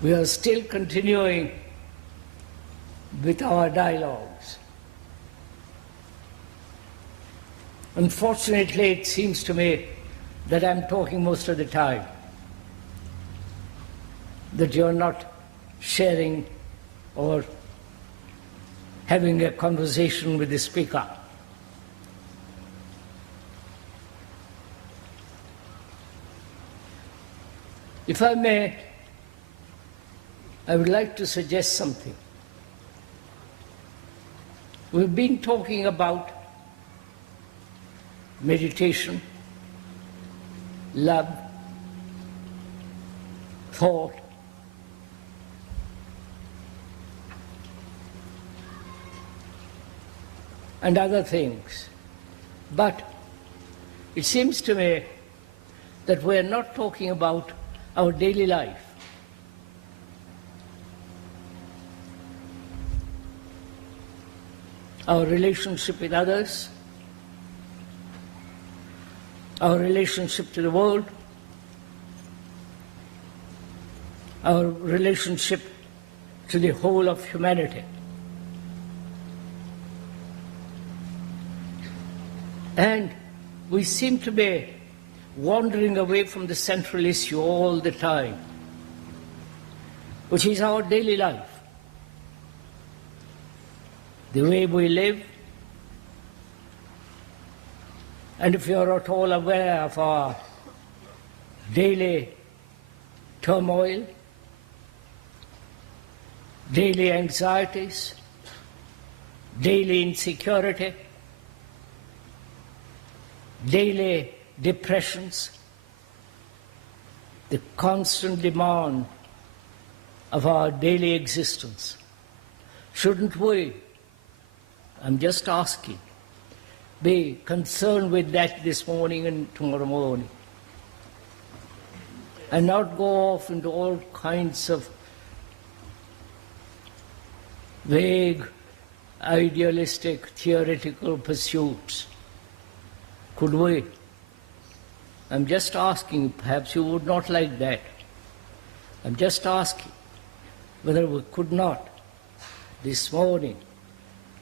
We are still continuing with our dialogues. Unfortunately, it seems to me that I'm talking most of the time, that you're not sharing or having a conversation with the speaker. If I may, I would like to suggest something. We've been talking about meditation, love, thought, and other things. But it seems to me that we are not talking about our daily life. Our relationship with others, our relationship to the world, our relationship to the whole of humanity. And we seem to be wandering away from the central issue all the time, which is our daily life. The way we live, and if you're at all aware of our daily turmoil, daily anxieties, daily insecurity, daily depressions, the constant demand of our daily existence, shouldn't we, I'm just asking, be concerned with that this morning and tomorrow morning, and not go off into all kinds of vague, idealistic, theoretical pursuits? Could we? I'm just asking, perhaps you would not like that. I'm just asking whether we could not this morning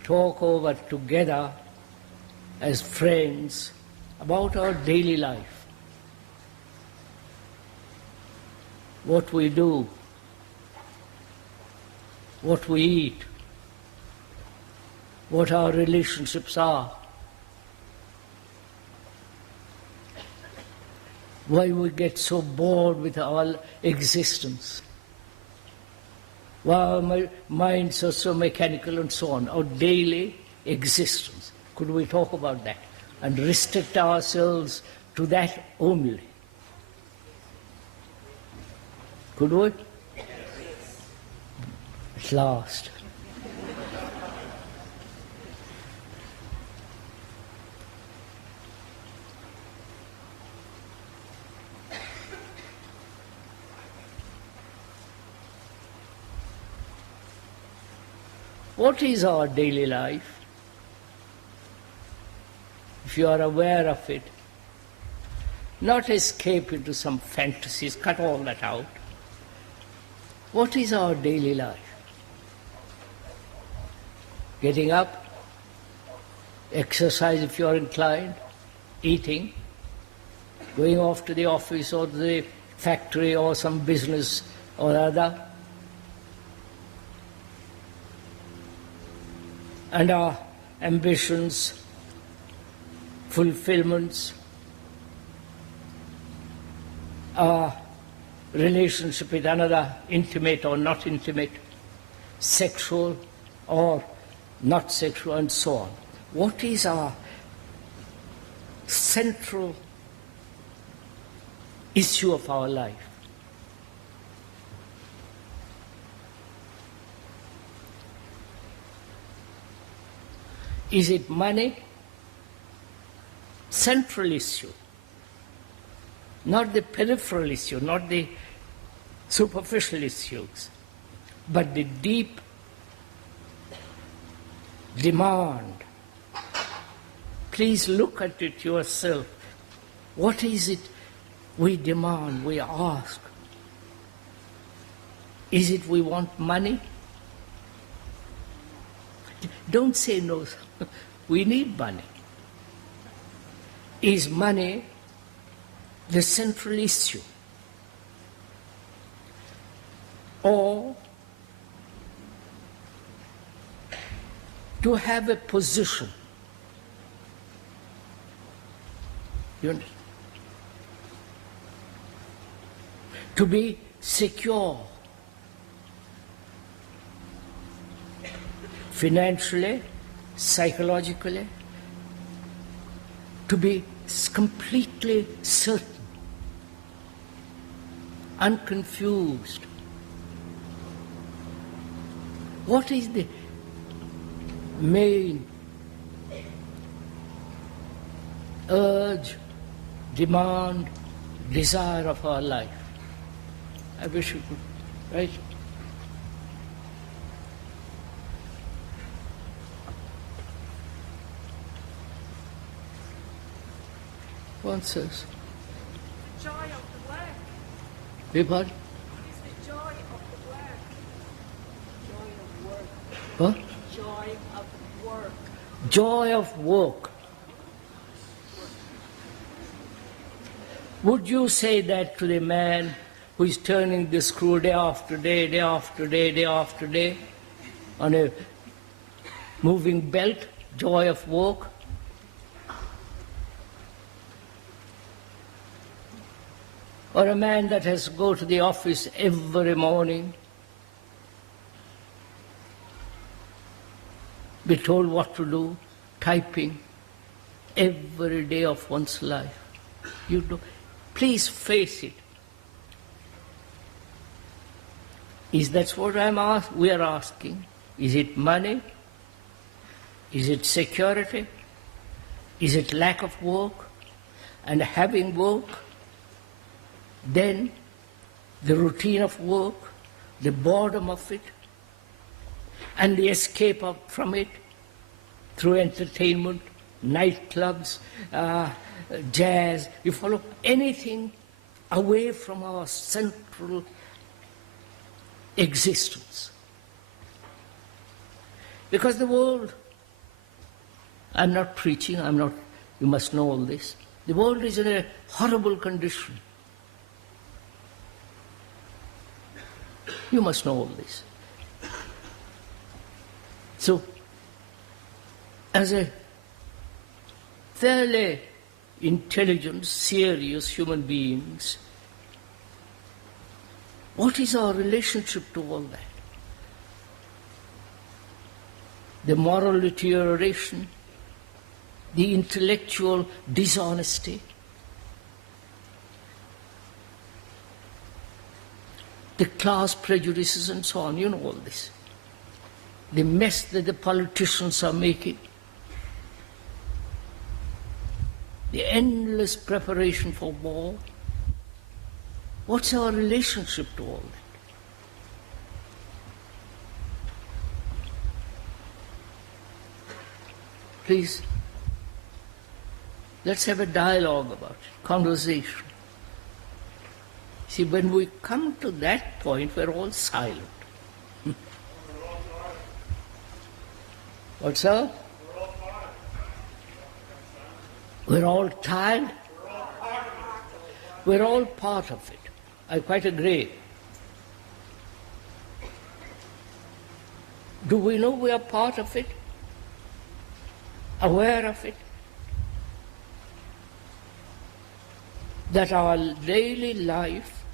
talk over together as friends about our daily life, what we do, what we eat, what our relationships are, why we get so bored with our existence, why our minds are so mechanical and so on, our daily existence. Could we talk about that and restrict ourselves to that only? Could we? At last. What is our daily life? If you are aware of it, not escape into some fantasies, cut all that out. What is our daily life? Getting up, exercise if you are inclined, eating, going off to the office or the factory or some business or other, and our ambitions, fulfillments, our relationship with another, intimate or not intimate, sexual or not sexual, and so on. What is our central issue of our life? Is it money? Central issue. Not the peripheral issue, not the superficial issues, but the deep demand. Please look at it yourself. What is it we demand, we ask? Is it we want money? Don't say no. We need money. Is money the central issue? Or to have a position? You understand? To be secure financially, psychologically, to be completely certain, unconfused. What is the main urge, demand, desire of our life? I wish you could, right? One says. Joy of the work. People? It's the joy of the work. Joy of work. What? Joy of work. Joy of work. Would you say that to the man who is turning the screw day after day, day after day, day after day, on a moving belt, joy of work? Or a man that has to go to the office every morning, be told what to do, typing, every day of one's life. You do. Please face it. Is that what we are asking? Is it money? Is it security? Is it lack of work? And having work? Then the routine of work, the boredom of it, and the escape from it through entertainment, nightclubs, jazz, you follow, anything away from our central existence. Because the world, I'm not preaching, you must know all this, the world is in a horrible condition. You must know all this. So, as a fairly intelligent, serious human beings, what is our relationship to all that? The moral deterioration, the intellectual dishonesty, the class prejudices and so on, you know all this. The mess that the politicians are making, the endless preparation for war. What's our relationship to all that? Please, let's have a dialogue about it, conversation. See, when we come to that point, we're all silent. What's up? We're all tired. We're all part of it. I quite agree. Do we know we are part of it? Aware of it? That our daily life,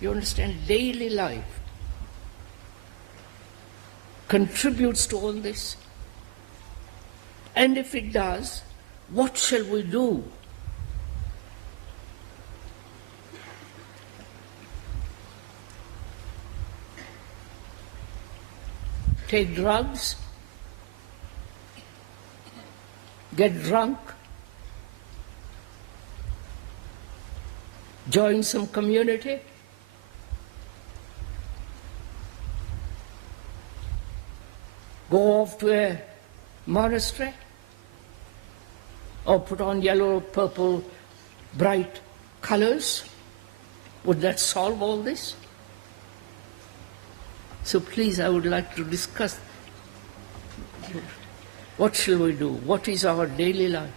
you understand, daily life contributes to all this? And if it does, what shall we do? Take drugs? Get drunk? Join some community? Go off to a monastery? Or put on yellow, purple, bright colors? Would that solve all this? So please, I would like to discuss what shall we do? What is our daily life?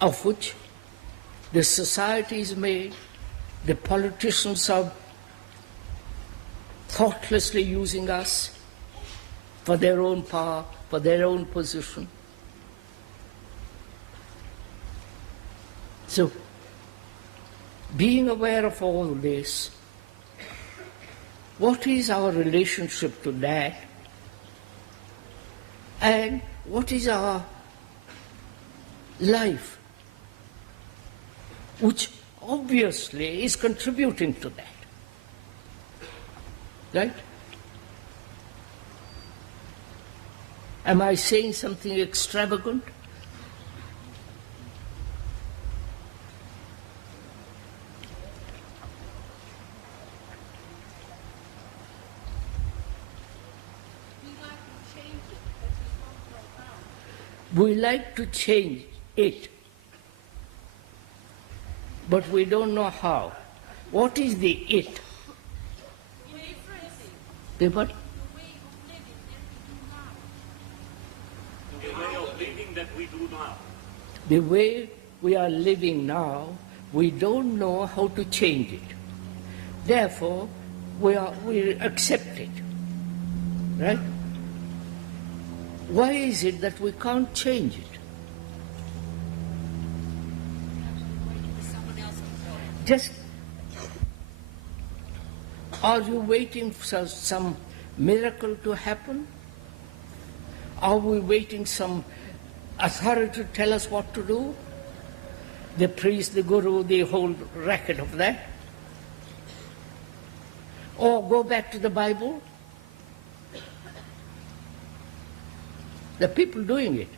Of which the society is made, the politicians are thoughtlessly using us for their own power, for their own position. So, being aware of all this, what is our relationship to that? And what is our life, which obviously is contributing to that? Right? Am I saying something extravagant? We like to change it, but we don't know how. What is the it? The what? The way of living that we do now. The way we are living now, we don't know how to change it. Therefore, we accept it. Right? Why is it that we can't change it? Just, are you waiting for some miracle to happen? Are we waiting some authority to tell us what to do? The priest, the guru, the whole racket of that? Or go back to the Bible? The people doing it,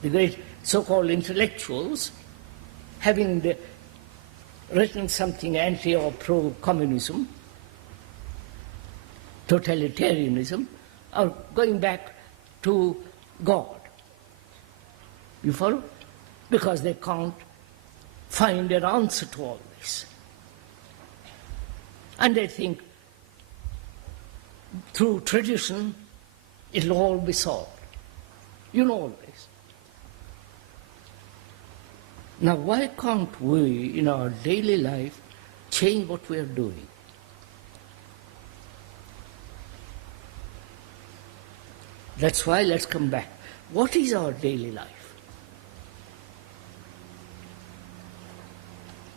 the great so-called intellectuals, having written something anti or pro-communism, totalitarianism, are going back to God. You follow? Because they can't find an answer to all this. And they think through tradition it'll all be solved. You know all this. Now, why can't we, in our daily life, change what we are doing? That's why, let's come back. What is our daily life?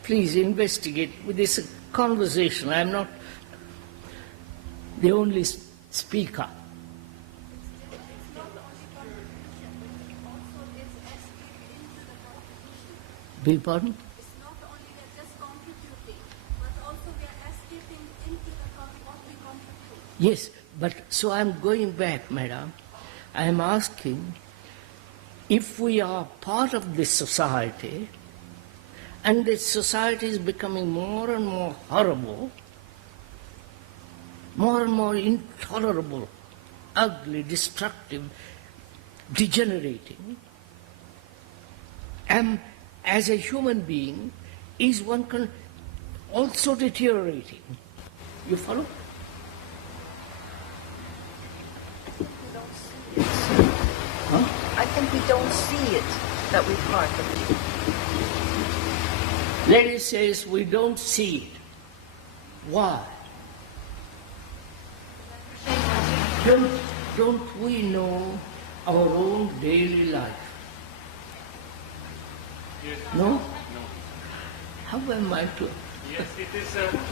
Please investigate with this conversation. I am not the only speaker. Beg pardon? It's not only we're just contributing, but also we're escaping into what we contribute. Yes, but so I'm going back, madam. I am asking, if we are part of this society, and this society is becoming more and more horrible, more and more intolerable, ugly, destructive, degenerating, as a human being, is one also deteriorating. You follow? I think we don't see it, that we're part of it. Lady says we don't see it. Why? Don't we know our own daily life? Yes. No? No. How am I to? Yes, it is a sort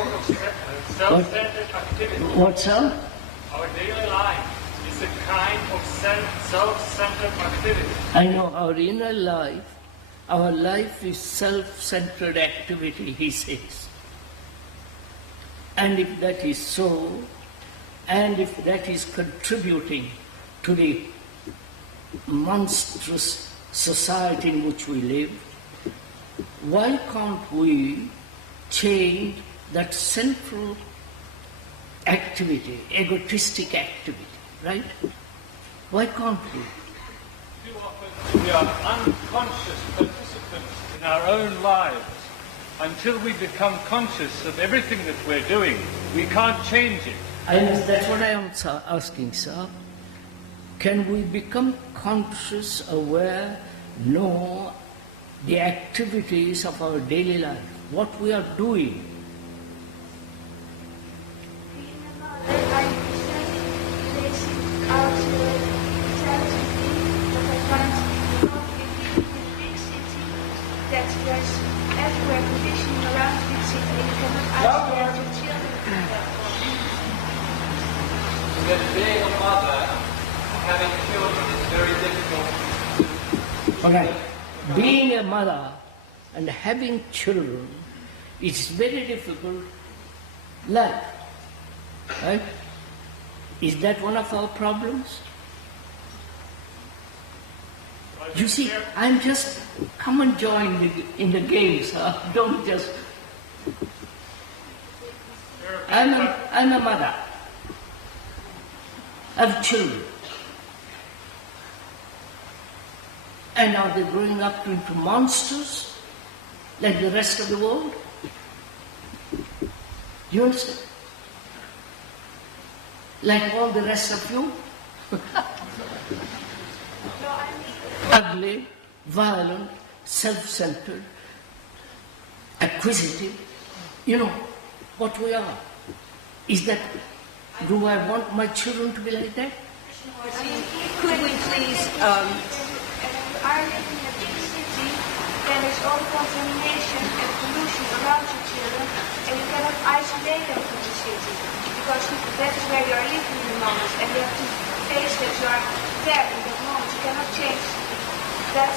of self-centered activity. What's up? Our daily life is a kind of self-centered activity. I know our inner life, our life is self-centered activity, he says. And if that is so, and if that is contributing to the monstrous society in which we live, why can't we change that central activity, egotistic activity, right? Why can't we? Too often we are unconscious participants in our own lives until we become conscious of everything that we're doing, we can't change it. That's what I am asking, sir. Can we become conscious, aware, know the activities of our daily life, what we are doing? Being a mother, I out tragedy that I find not in the big city, that there's everywhere conditioning around the big city, and you cannot isolate your children from that. That being a mother, having children is very difficult. All right. Being a mother and having children, it's very difficult life. Right? Is that one of our problems? You see, I'm just, come and join in the games. Huh? Don't just... I'm a mother. I have children. And are they growing up into monsters like the rest of the world? You understand? Like all the rest of you? Ugly, violent, self-centered, acquisitive. You know what we are. Is that, do I want my children to be like that? Could we please, Are living in a big city, then there's all the contamination and pollution around your children, and you cannot isolate them from the city, because that is where you are living in the moment, and you have to face that you are there in that moment. You cannot change that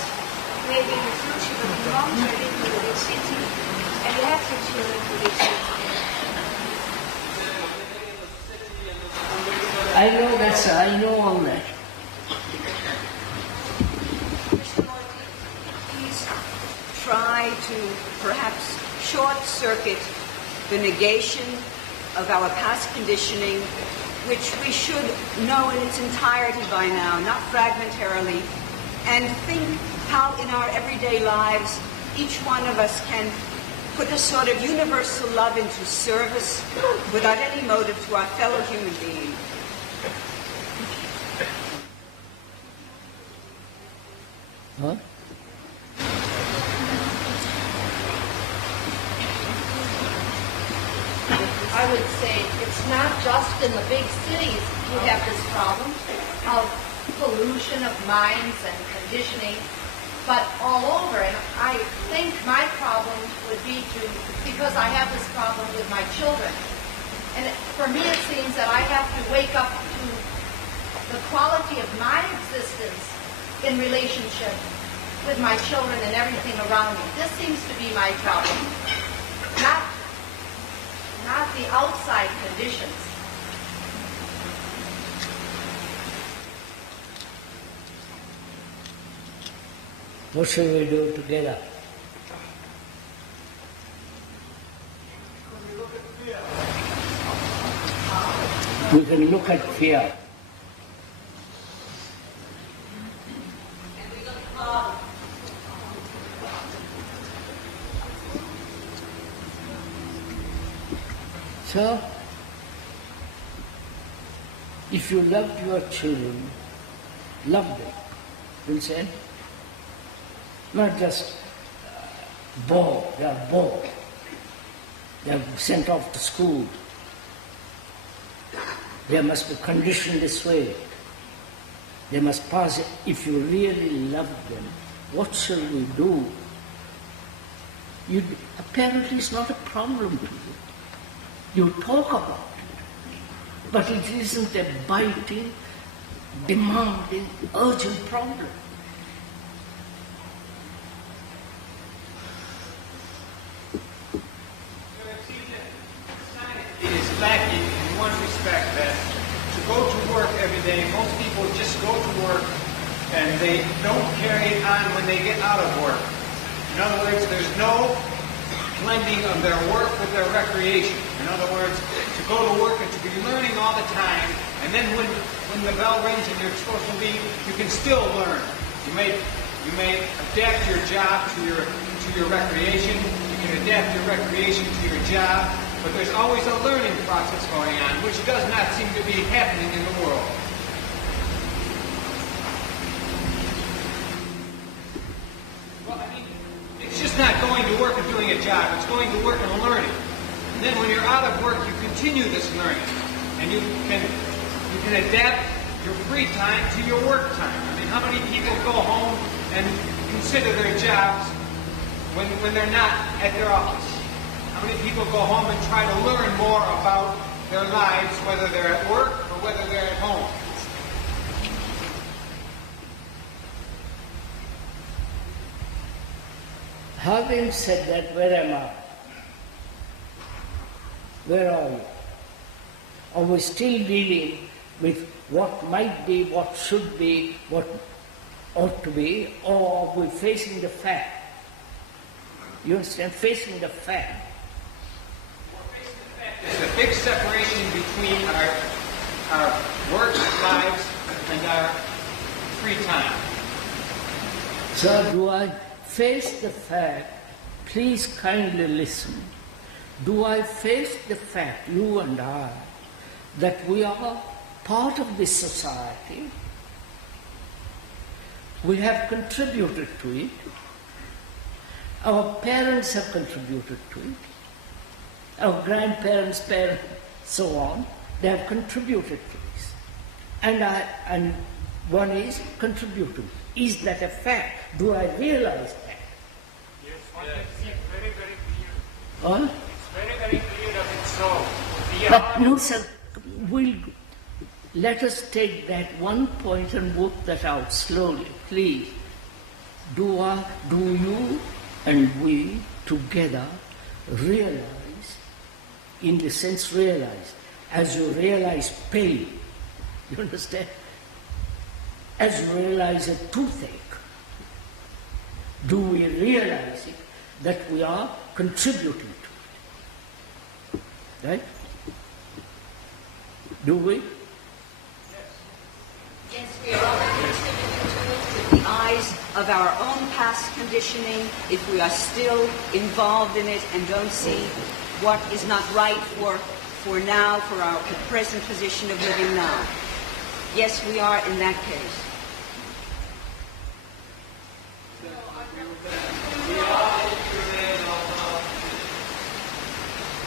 maybe in the future, but in the moment you are living in a big city, and you have your children to live city. I know that, sir. I know all that. try to perhaps short-circuit the negation of our past conditioning, which we should know in its entirety by now, not fragmentarily, and think how in our everyday lives each one of us can put a sort of universal love into service without any motive to our fellow human being. Huh? I would say it's not just in the big cities you have this problem of pollution of minds and conditioning, but all over. And I think my problem would be because I have this problem with my children. And for me it seems that I have to wake up to the quality of my existence in relationship with my children and everything around me. This seems to be my problem. Not the outside conditions. What shall we do together? We can look at fear. So, if you love your children, love them, you understand? Not just bored, they are bored. They are sent off to school. They must be conditioned this way. They must pass it. If you really love them, what shall we do? Apparently it's not a problem to you. You talk about it, but it isn't a biting, demanding, urgent problem. It is lacking in one respect that to go to work every day, most people just go to work and they don't carry it on when they get out of work. In other words, there's no blending of their work with their recreation. In other words, to go to work and to be learning all the time, and then when the bell rings and you're supposed to leave, you can still learn. You may adapt your job to your recreation. You can adapt your recreation to your job, but there's always a learning process going on, which does not seem to be happening in the world. Well, I mean, it's just not going to work and doing a job. It's going to work and learning. And then when you're out of work, you continue this learning. And you can adapt your free time to your work time. I mean, how many people go home and consider their jobs when they're not at their office? How many people go home and try to learn more about their lives, whether they're at work or whether they're at home? Having said that, where am I? Where are you? Are we still dealing with what might be, what should be, what ought to be, or are we facing the fact? You understand? Facing the fact. There's a big separation between our work lives and our free time. So do I face the fact? Please kindly listen. Do I face the fact, you and I, that we are part of this society? We have contributed to it. Our parents have contributed to it. Our grandparents, parents, so on, they have contributed to this. And one is contributing. Is that a fact? Do I realize that? Yes, one can see very, very clear. Huh? It's very, very clear that it's so. We But are, no, sir, let us take that one point and work that out slowly, please. Do you and we together realize, in the sense realize, as you realize pain, you understand? As you realize a toothache, do we realize it that we are contributing to it? Right? Do we? Yes, we are all contributing to it with the eyes of our own past conditioning, if we are still involved in it and don't see what is not right for now, for our present position of living now. Yes, we are in that case.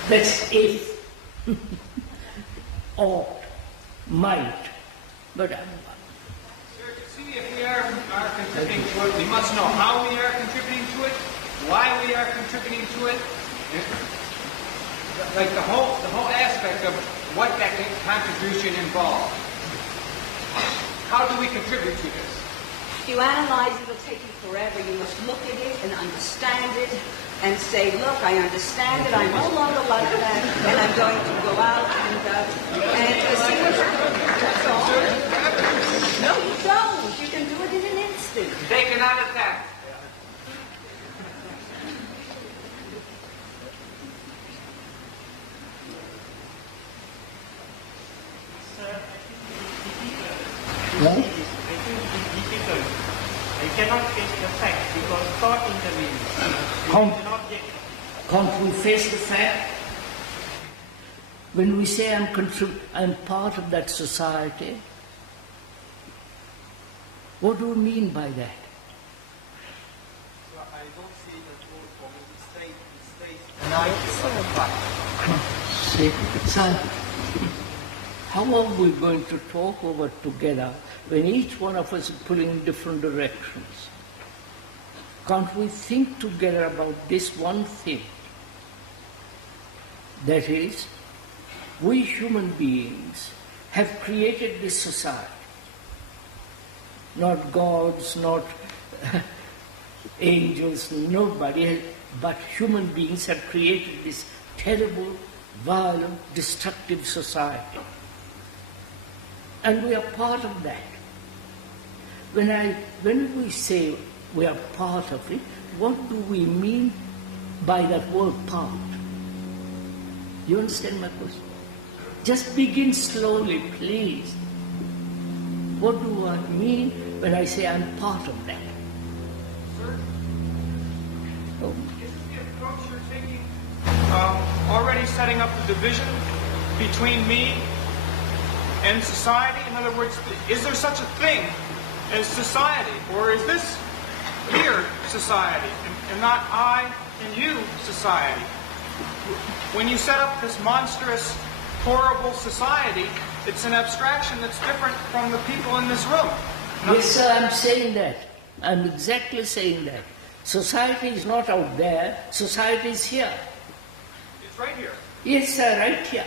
That's if, ought, might, but See, if we are contributing to it, we must know how we are contributing to it, why we are contributing to it, like the whole aspect of what that contribution involves. How do we contribute to this? If you analyze it, it'll take you forever. You must look at it and understand it and say, look, I understand it, I'm no longer like that, and I'm going to go out and see what happens. That's all. No, you don't. You can do it in an instant. They cannot attack. no? I think it's difficult. I cannot face the fact because thought intervenes. Can't we face the fact? When we say I'm part of that society, what do we mean by that? So I don't see that word for me. It stays of the fact. See, so how are we going to talk over together when each one of us is pulling in different directions? Can't we think together about this one thing? That is, we human beings have created this society. Not gods, not angels, nobody, but human beings have created this terrible, violent, destructive society. And we are part of that. When we say we are part of it, what do we mean by that word part? You understand my question? Just begin slowly, please. What do I mean when I say I'm part of that? Sir, Oh. isn't the approach you're taking already setting up the division between me and society? In other words, is there such a thing as society? Or is this here society and not I and you society? When you set up this monstrous, horrible society, it's an abstraction that's different from the people in this room. Yes, sir, I'm saying that. I'm exactly saying that. Society is not out there, society is here. It's right here. Yes, sir, right here.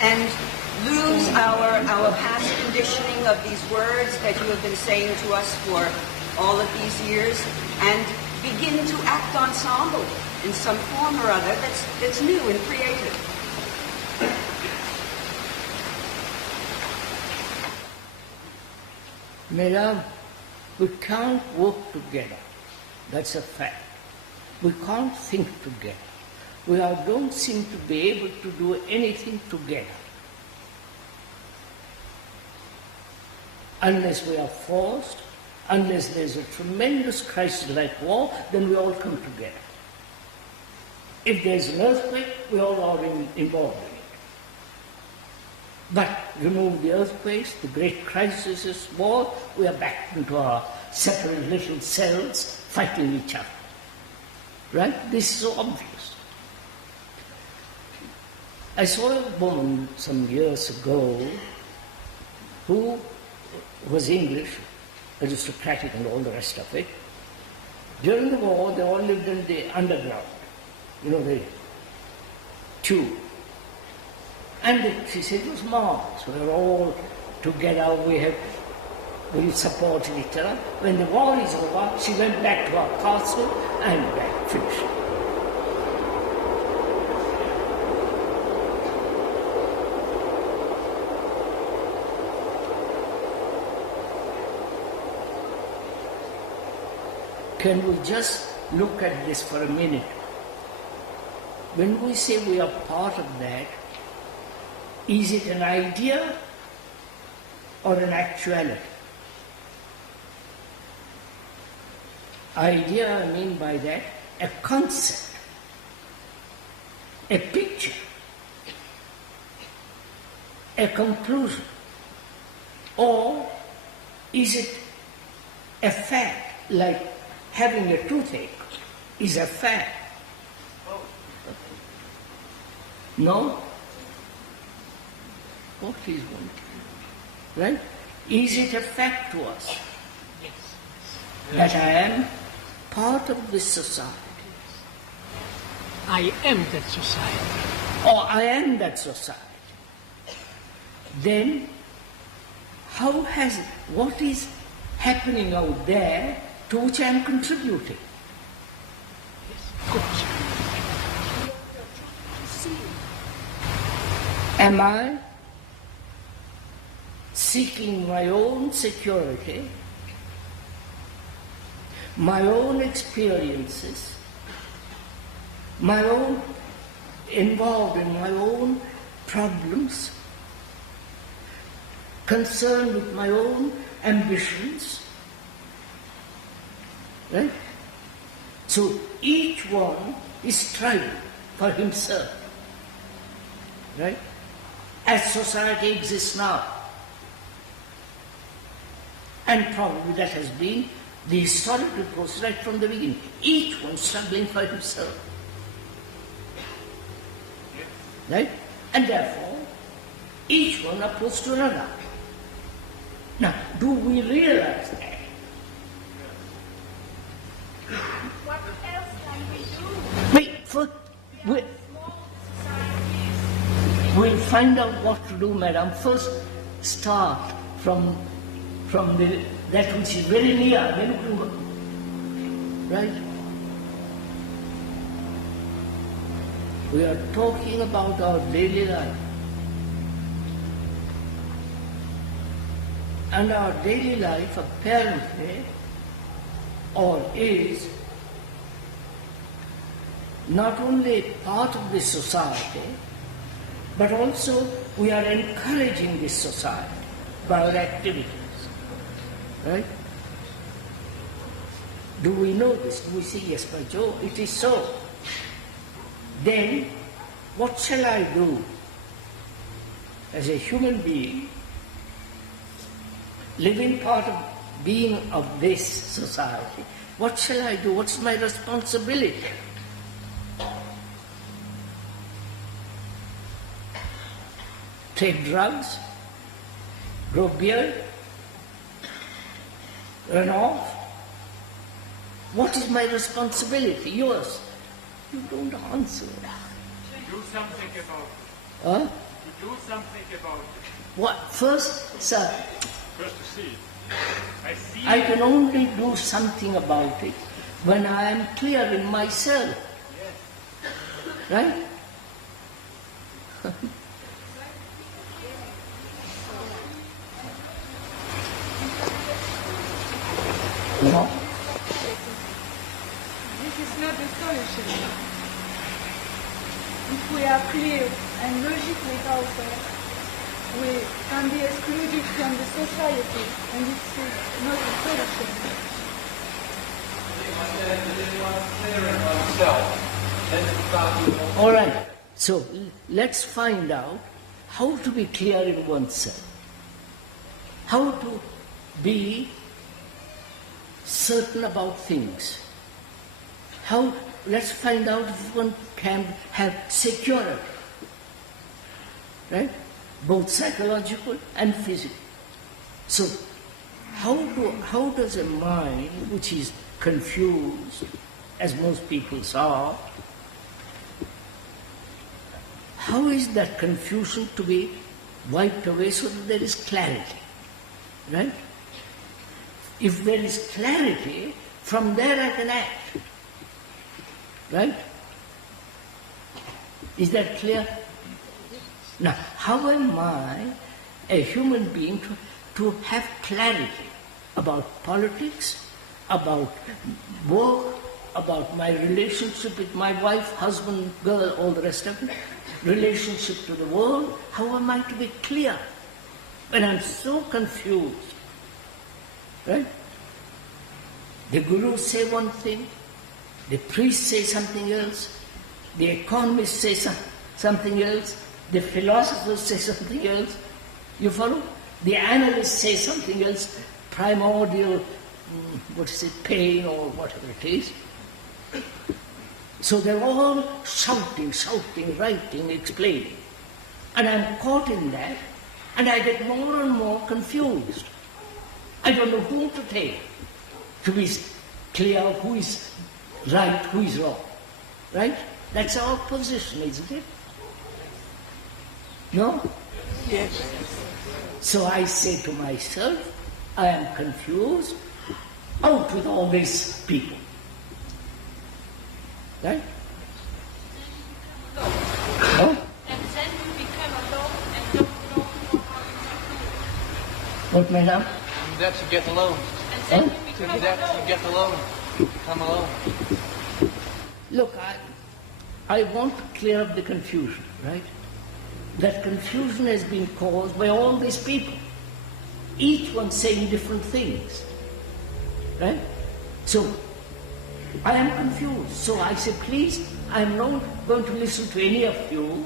And lose our past conditioning of these words that you have been saying to us for all of these years, and begin to act ensemble in some form or other that's new and creative. Madam, we can't work together. That's a fact. We can't think together. We don't seem to be able to do anything together. Unless we are forced, unless there's a tremendous crisis like war, then we all come together. If there's an earthquake, we all are involved in it. But remove the earthquakes, the great crises, war, we are back into our separate little cells fighting each other. Right? This is so obvious. I saw a woman some years ago who was English, aristocratic and all the rest of it. During the war, they all lived in the underground, the tube. And she said it was marvelous. We were all together, we supported each other. When the war is over, she went back to her castle and back, finished. Can we just look at this for a minute? When we say we are part of that, is it an idea or an actuality? Idea, I mean by that, a concept, a picture, a conclusion, or is it a fact, like having a toothache is a fact? No? What is one? Right? Is it a fact to us that I am part of this society? I am that society. Or I am that society. Then, what is happening out there to which I am contributing? Yes, of course. Am I seeking my own security, my own experiences, involved in my own problems, concerned with my own ambitions? Right? So each one is striving for himself. Right? As society exists now. And probably that has been the historical process right from the beginning. Each one struggling for himself. Right? And therefore, each one opposed to another. Now, do we realize that? What else can we do? We'll find out what to do, madam. First, start from that which is very near, very close. Right? We are talking about our daily life. And our daily life apparently is not only part of this society, but also we are encouraging this society by our activities. Right? Do we know this? Do we say, yes, by Jove, it is so? Then, what shall I do as a human being, living part of being of this society? What shall I do? What's my responsibility? Take drugs, grow beard, run off? What is my responsibility? Yours. You don't answer. Do something about it. Huh? To do something about it. What? First, sir, First to see it. I see I it. can only do something about it when I am clear in myself. Right? No? This is not the solution. If we are clear and logic with ourselves, we can be excluded from the society, and this is not the solution. All right. So let's find out how to be clear in oneself. How to be certain about things. Let's find out if one can have security. Right? Both psychological and physical. So how does a mind which is confused, as most people are, how is that confusion to be wiped away so that there is clarity? Right? If there is clarity, from there I can act. Right? Is that clear? Now, how am I, a human being, to have clarity about politics, about work, about my relationship with my wife, husband, girl, all the rest of it, relationship to the world? How am I to be clear when I'm so confused? Right? The gurus say one thing, the priests say something else, the economists say something else, the philosophers say something else. You follow? The analysts say something else, primordial, pain or whatever it is. So they're all shouting, writing, explaining. And I'm caught in that, and I get more and more confused. I don't know whom to take to be clear who is right, who is wrong. Right? That's our position, isn't it? No? Yes. So I say to myself, I am confused, out with all these people. Right? No? And then you become alone and don't know how to What, madam? That's you get alone. And then you So become that's alone. you get alone. You become alone. Look, I want to clear up the confusion, right? That confusion has been caused by all these people, each one saying different things, right? So, I am confused. So I say, please, I am not going to listen to any of you.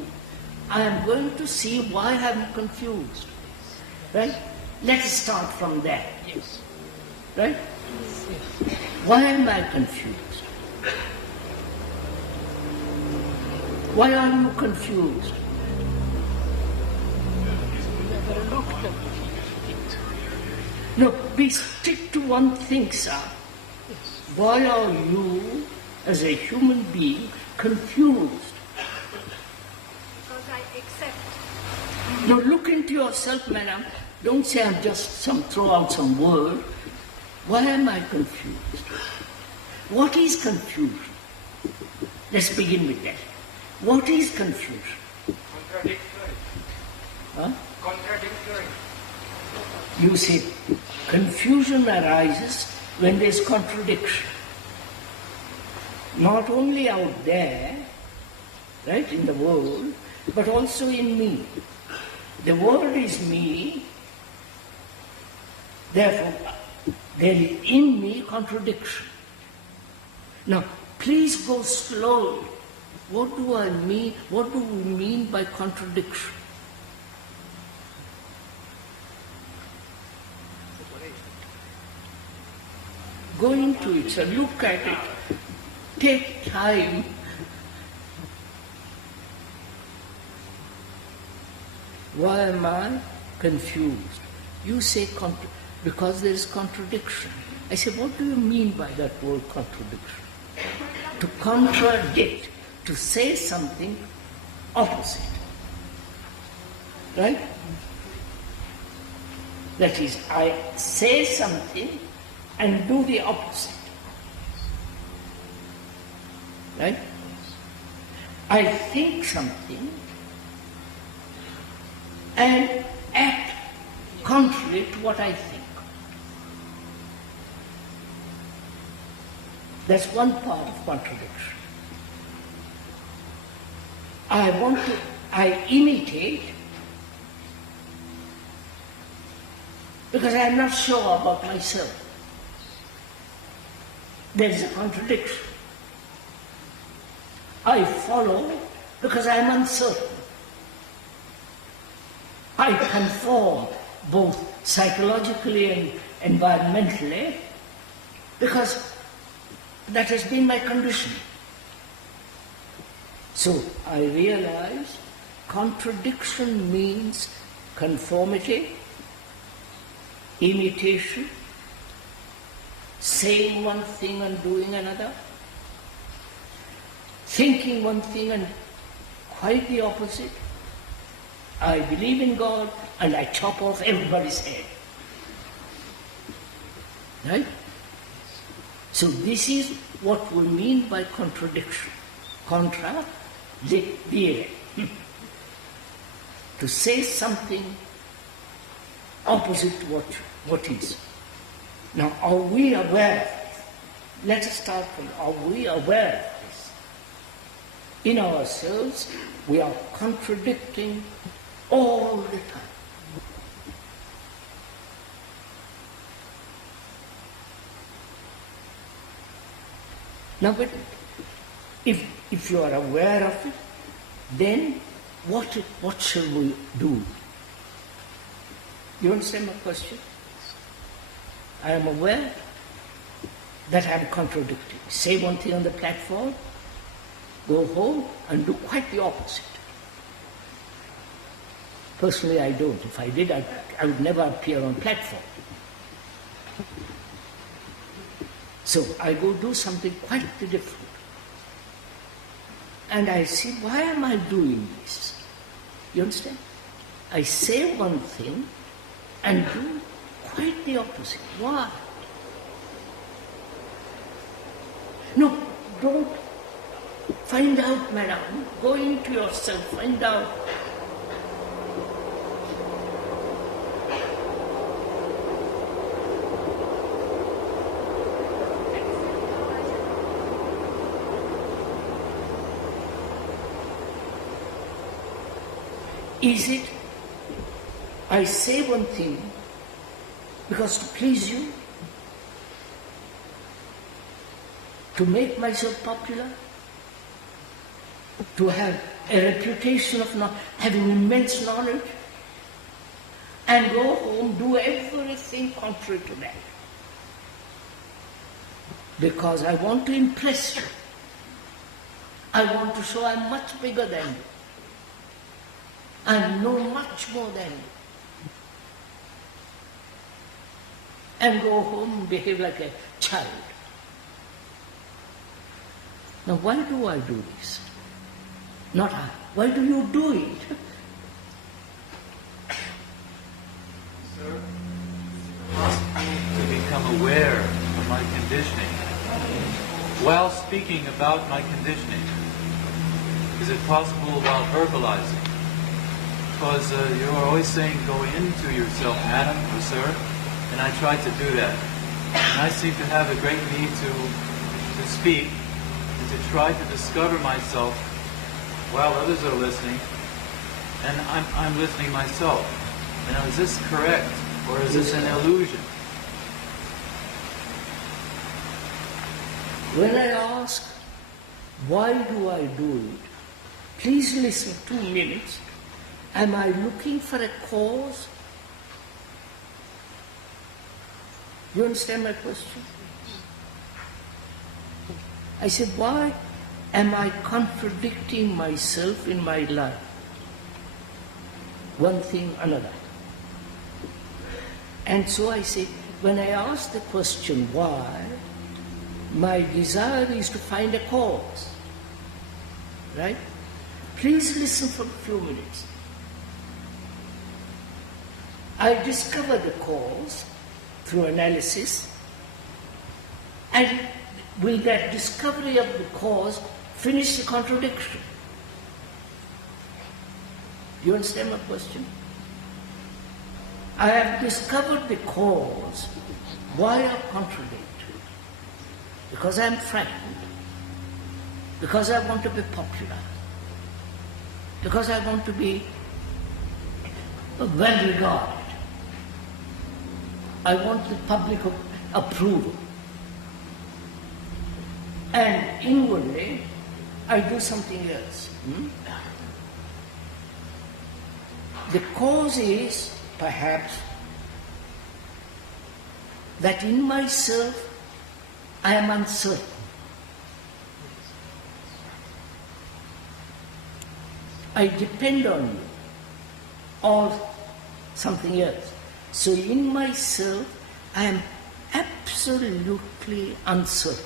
I am going to see why I am confused, right? Let us start from there. Yes. Right? Why am I confused? Why are you confused? Never looked at it. No, we stick to one thing, sir. Why are you, as a human being, confused? Because I accept. Now look into yourself, madam. Don't say I'm just throw out some word. Why am I confused? What is confusion? Let's begin with that. What is confusion? Contradictory. Huh? Contradictory. You see, confusion arises when there's contradiction. Not only out there, right, in the world, but also in me. The world is me, therefore there is in me contradiction. Now, please go slowly. What do I mean? What do we mean by contradiction? Go into it, so look at it, take time. Why am I confused? You say because there is contradiction. I say, what do you mean by that word contradiction? To contradict, to say something opposite. Right? That is, I say something and do the opposite. Right? I think something and act contrary to what I think. That's one part of contradiction. I imitate because I am not sure about myself. There is a contradiction. I follow because I am uncertain. I conform both psychologically and environmentally because that has been my condition. So I realize contradiction means conformity, imitation, saying one thing and doing another, thinking one thing and quite the opposite. I believe in God and I chop off everybody's head. Right? So this is what we mean by contradiction. Contradire. To say something opposite to what is. Now, are we aware of this? Let us start from, are we aware of this? In ourselves, we are contradicting all the time. Now, but if you are aware of it, then what shall we do? You understand my question? I am aware that I am contradicting. Say one thing on the platform, go home and do quite the opposite. Personally, I don't. If I did, I would never appear on platform. So I go do something quite different. And I see, why am I doing this? You understand? I say one thing and do quite the opposite. Why? No, don't find out, madam. Go into yourself, find out. Is it I say one thing because to please you, to make myself popular, to have a reputation of not having immense knowledge, and go home, do everything contrary to that. Because I want to impress you. I want to show I'm much bigger than you. I know much more than you. And go home and behave like a child. Now why do I do this? Not I. Why do you do it? Sir, to become aware of my conditioning while speaking about my conditioning. Is it possible while verbalizing? Because you're always saying go into yourself, madam or sir, and I try to do that. And I seem to have a great need to speak and to try to discover myself while others are listening, and I'm listening myself. And now, is this correct, or is this an illusion? When I ask, why do I do it? Please listen 2 minutes. Am I looking for a cause? You understand my question? I said, why am I contradicting myself in my life? One thing, another. And so I say, when I ask the question, why, my desire is to find a cause. Right? Please listen for a few minutes. I discover the cause through analysis, and will that discovery of the cause finish the contradiction? You understand my question? I have discovered the cause. Why I contradict? Because I am frightened. Because I want to be popular. Because I want to be well regarded. I want the public approval. And inwardly, I do something else. The cause is, perhaps, that in myself I am uncertain. I depend on you or something else. So in myself I am absolutely uncertain.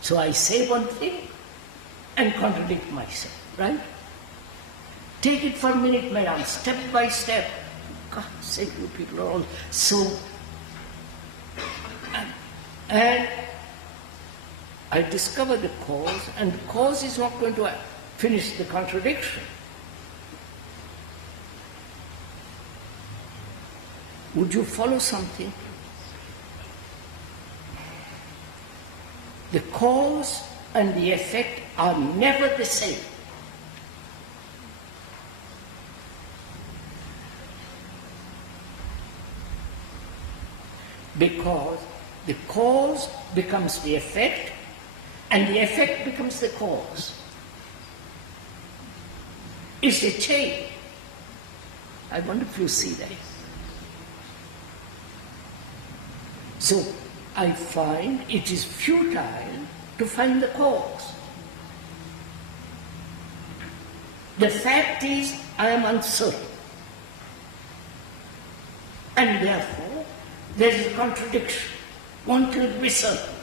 So I say one thing and contradict myself, right? Take it for a minute, madam, step by step. God's sake, you people are all so... And I discover the cause, and the cause is not going to finish the contradiction. Would you follow something? The cause and the effect are never the same. Because the cause becomes the effect, and the effect becomes the cause. It's a chain. I wonder if you see that. So I find it is futile to find the cause. The fact is, I am uncertain. And therefore, there is a contradiction. One can be certain.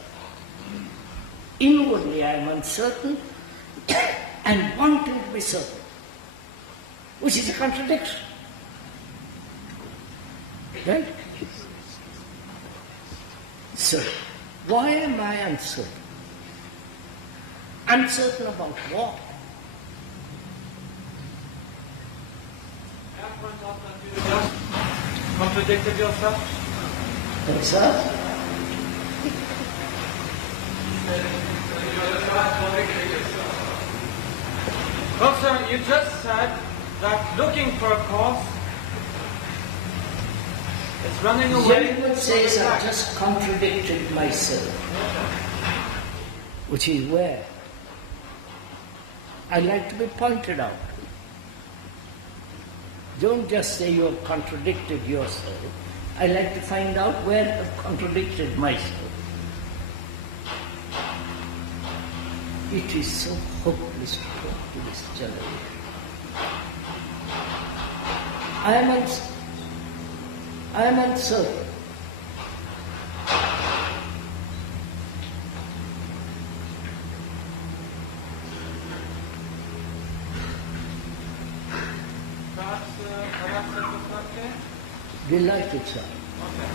Inwardly I am uncertain, and one can be certain, which is a contradiction. Right? So, why am I uncertain? Uncertain about what? You just contradicted yourself? What's that? Well, sir, you just said that looking for a cause is running away. Gentleman says I just contradicted myself, which is where I like to be pointed out. Don't just say you have contradicted yourself. I like to find out where I've contradicted myself. It is so hopeless to talk to this generation. I am uncertain. Perhaps it was not clear? Delighted, sir. Okay.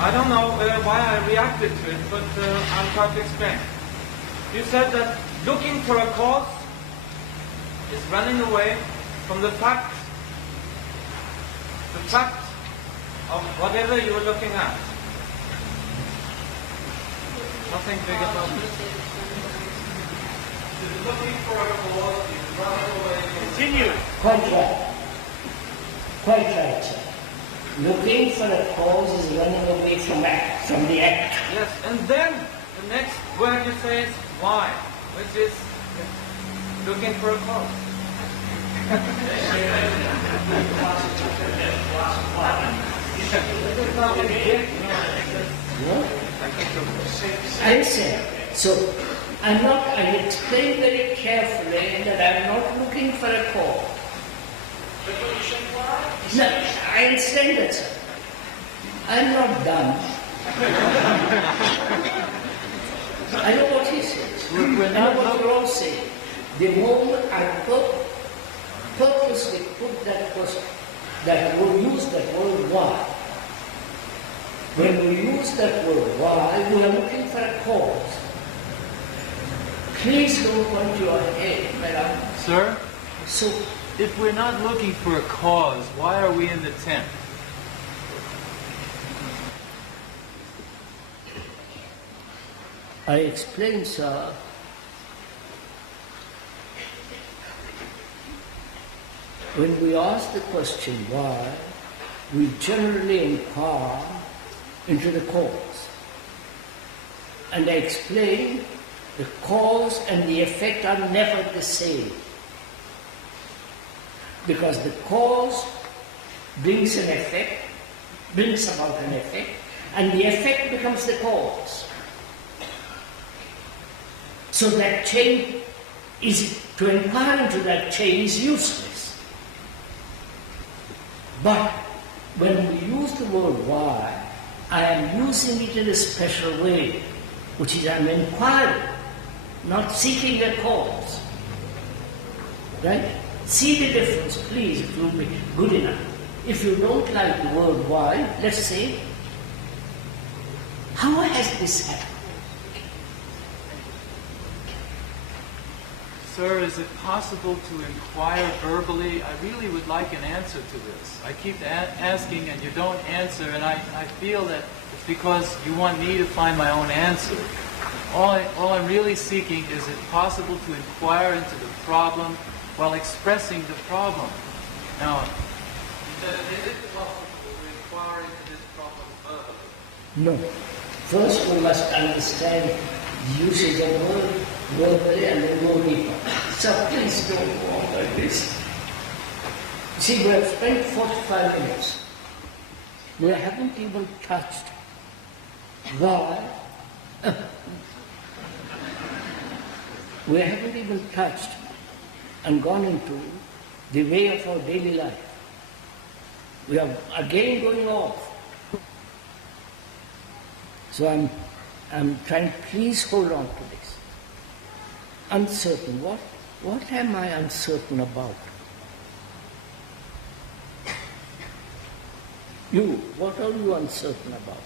I don't know why I reacted to it, but I'll try to explain. You said that looking for a cause is running away from the fact of whatever you were looking at. Nothing big about it. Looking for a cause is running away. Continue. Quite right. Quite right, sir. Looking for a cause is running away from the act. Yes, and then the next word you say is why, which is looking for a cause. I said, so I explained very carefully that I'm not looking for a cause. No, I understand that, sir. I'm not done. I know what he says. I know what you're all saying. The moment I purposely put that question, that we use that word why. When we use that word why, we are looking for a cause. Please don't point your head, madam. Sir, So, if we're not looking for a cause, why are we in the tent? I explained, sir, when we ask the question why, we generally inquire into the cause. And I explain the cause and the effect are never the same. Because the cause brings an effect, brings about an effect, and the effect becomes the cause. So that chain to inquire into that chain is useless. But when we use the word why, I am using it in a special way, which is I'm inquiring, not seeking a cause. Right? See the difference, please, it will be good enough. If you don't like the word why, let's say, how has this happened? Sir, is it possible to inquire verbally? I really would like an answer to this. I keep asking and you don't answer, and I feel that it's because you want me to find my own answer. All I'm really seeking is it possible to inquire into the problem while expressing the problem. Now, is it possible to inquire into this problem verbally? No. First we must understand the usage of the word verbally and then go deeper. So please don't go on like this. See, we have spent 45 minutes. We haven't even touched why. We haven't even touched and gone into the way of our daily life. We are again going off. So I'm trying, please hold on to this. Uncertain. What am I uncertain about? You, what are you uncertain about?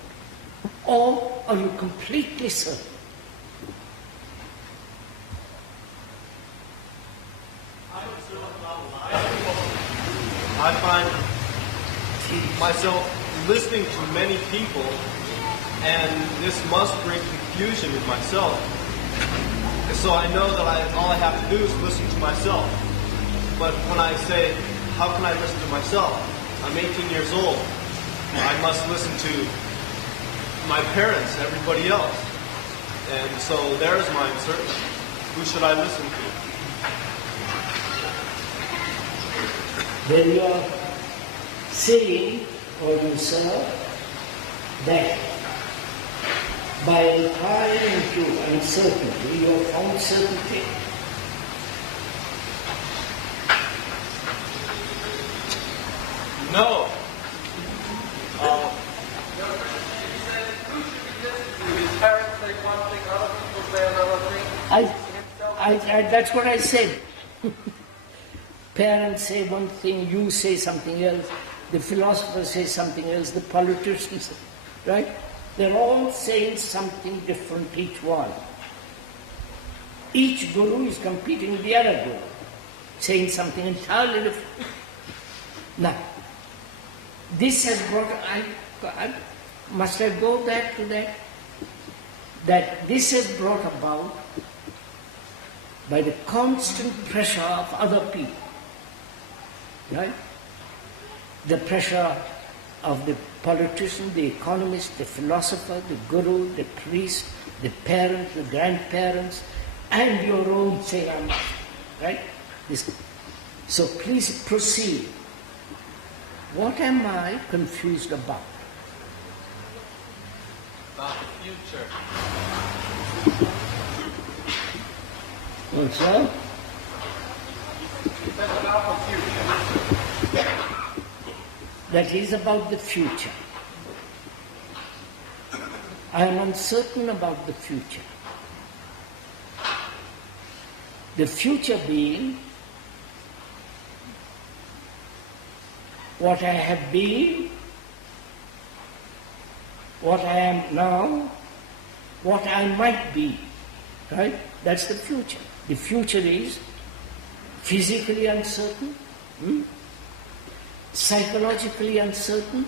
Or are you completely certain? I find myself listening to many people, and this must bring confusion in myself. And so I know that all I have to do is listen to myself. But when I say, how can I listen to myself? I'm 18 years old. I must listen to my parents, everybody else. And so there's my uncertainty. Who should I listen to? Then you are saying, or you say, that by inquiring into uncertainty, you have found certainty. No. That's what I said. Parents say one thing, you say something else, the philosopher says something else, the politicians, right? They're all saying something different, each one. Each guru is competing with the other guru, saying something entirely different. Now, this has brought, must I go back to that? That this is brought about by the constant pressure of other people, right? The pressure of the politician, the economist, the philosopher, the guru, the priest, the parent, the grandparents, and your own Sela Master, right? So please proceed. What am I confused about? About the future. What's that? That's about the future. That is about the future. I am uncertain about the future. The future being what I have been, what I am now, what I might be, right? That's the future. The future is physically uncertain, psychologically uncertain.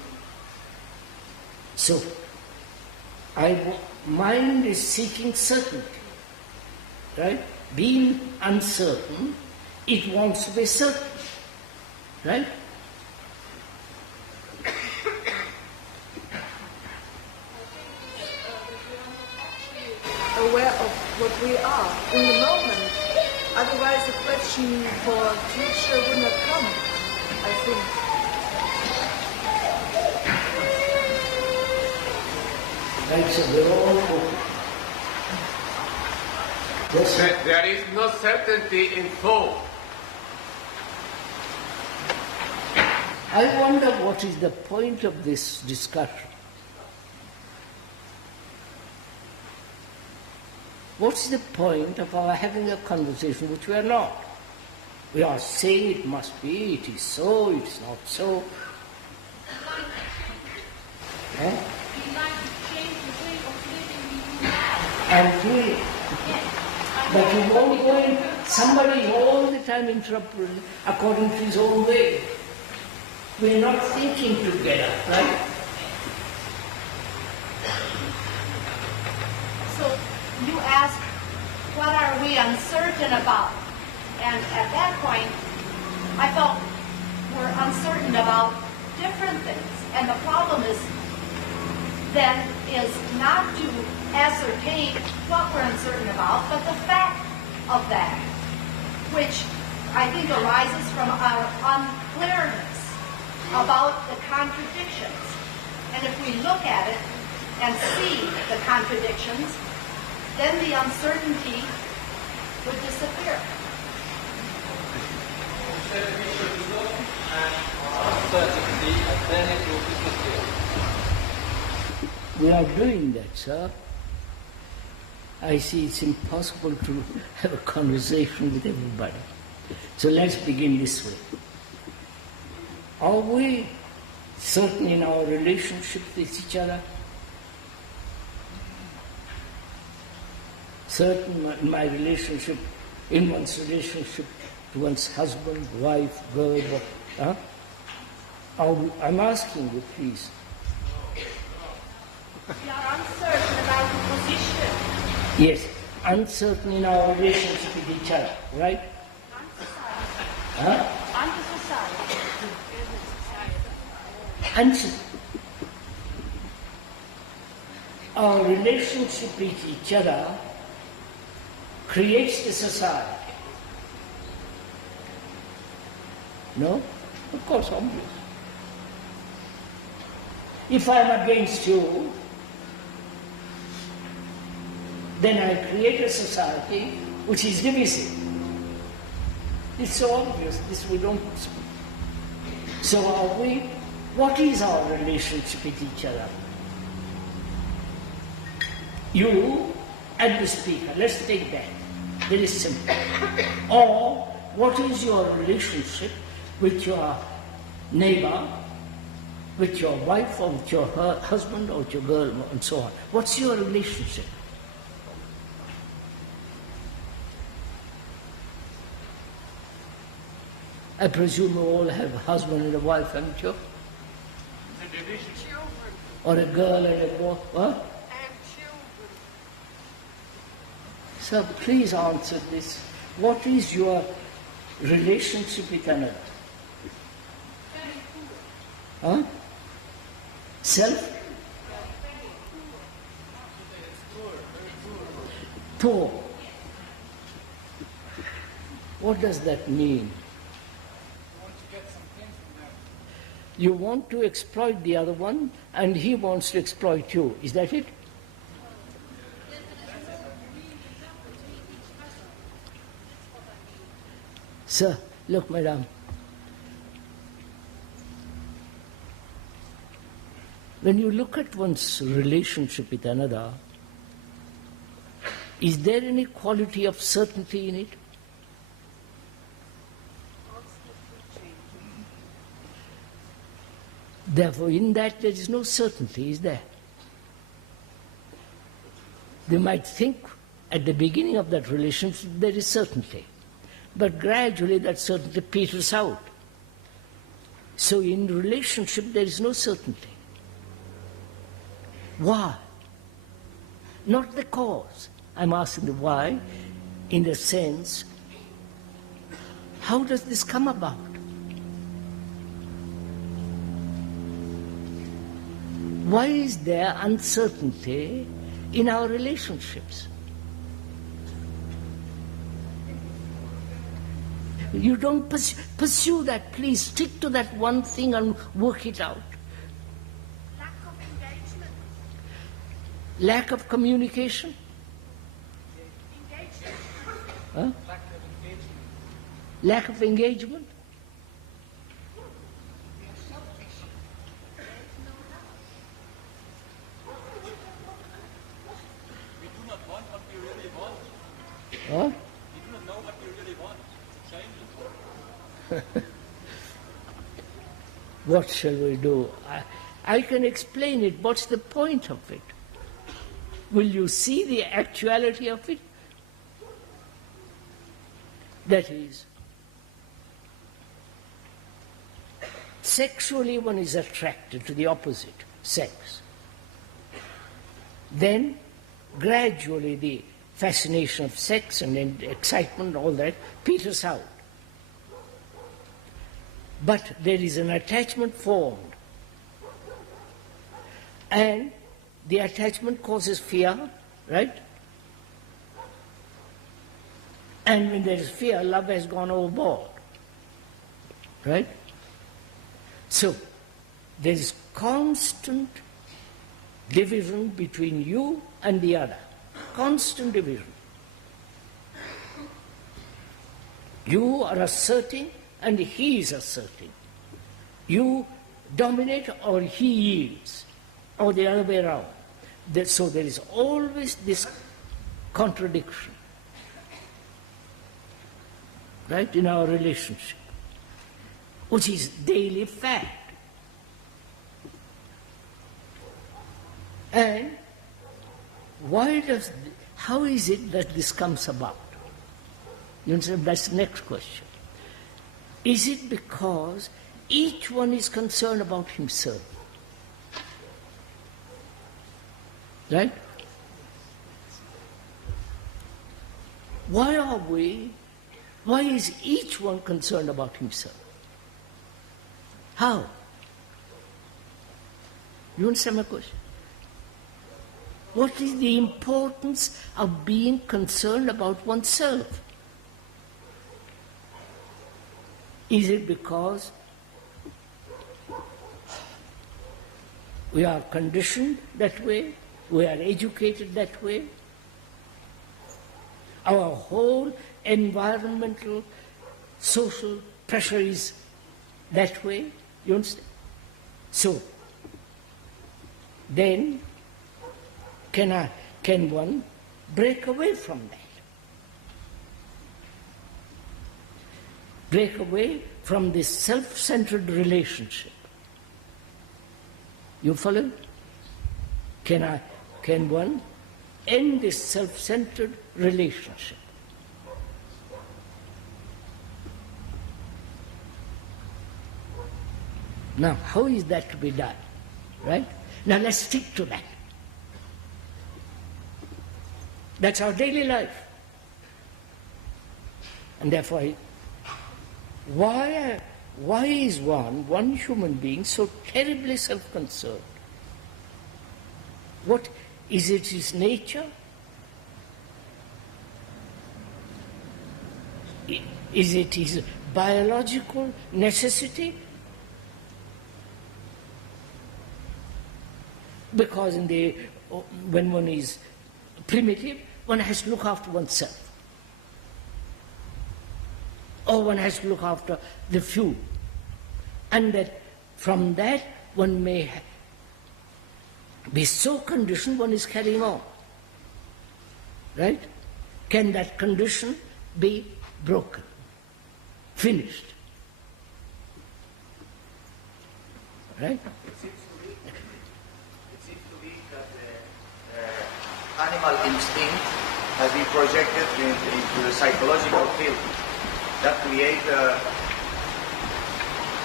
So, mind is seeking certainty, right? Being uncertain, it wants to be certain, right? Aware of what we are in the moment. Otherwise, the question for future would not come, I think. Right, so we're all open. Yes, sir. There is no certainty in thought. I wonder what is the point of this discussion. What's the point of our having a conversation which we are not? We are saying it must be, it is so, it is not so. Huh? And doing it. But you won't go in, somebody all the time interrupting according to his own way. We're not thinking together, right? So you ask, what are we uncertain about? And at that point, I felt we're uncertain about different things. And the problem is not to ascertain what we're uncertain about, but the fact of that, which I think arises from our unclearness about the contradictions. And if we look at it and see the contradictions, then the uncertainty would disappear. Uncertainty, and then it will disappear. We are doing that, sir. I see it's impossible to have a conversation with everybody. So let's begin this way. Are we certain in our relationship with each other? Certain in my relationship, in one's relationship to one's husband, wife, girl, huh? I'm asking you, please. You are uncertain about the position. Yes, uncertain in our relationship with each other, right? Huh? Uncertain. Our relationship with each other creates the society. No? Of course, obvious. If I'm against you, then I create a society which is divisive. It's so obvious, this we don't speak. So what is our relationship with each other? You and the speaker, let's take that. Very simple. Or what is your relationship with your neighbor, with your wife, or with your husband, or with your girl, and so on? What's your relationship? I presume you all have a husband and a wife, haven't you? Or a girl and a boy? What? So please answer this. What is your relationship with another? Huh? Self? Poor. What does that mean? You want to exploit the other one, and he wants to exploit you. Is that it? Sir, look, madam. When you look at one's relationship with another, is there any quality of certainty in it? Therefore, in that there is no certainty, is there? They might think at the beginning of that relationship there is certainty, but gradually that certainty peters out. So in relationship there is no certainty. Why? Not the cause. I'm asking the why, in the sense, how does this come about? Why is there uncertainty in our relationships? You don't pursue that, please. Stick to that one thing and work it out. Lack of engagement. Lack of communication? Engagement. Huh? Lack of engagement? Huh? We do not know what we really want. Change it. What shall we do? I can explain it. What's the point of it? Will you see the actuality of it? That is, sexually one is attracted to the opposite sex. Then, gradually the fascination of sex and excitement, all that, peters out. But there is an attachment formed. And the attachment causes fear, right? And when there is fear, love has gone overboard, right? So, there is constant division between you and the other. Constant division. You are asserting and he is asserting. You dominate or he yields, or the other way around. So there is always this contradiction, right, in our relationship, which is daily fact. And how is it that this comes about? You understand? That's the next question. Is it because each one is concerned about himself? Right? Why is each one concerned about himself? How? You understand my question? What is the importance of being concerned about oneself? Is it because we are conditioned that way? We are educated that way? Our whole environmental, social pressure is that way? You understand? So, then, can one break away from that? Break away from this self-centered relationship. You follow? Can one end this self-centered relationship? Now, how is that to be done? Right? Now let's stick to that. That's our daily life. And therefore, why is one human being so terribly self-concerned? What is it its nature? Is it its biological necessity? Because when one is primitive, one has to look after oneself. Or one has to look after the few. And that from that one may be so conditioned one is carrying on. Right? Can that condition be broken? Finished? Right? It seems to be that the animal instinct has been projected into the psychological field that create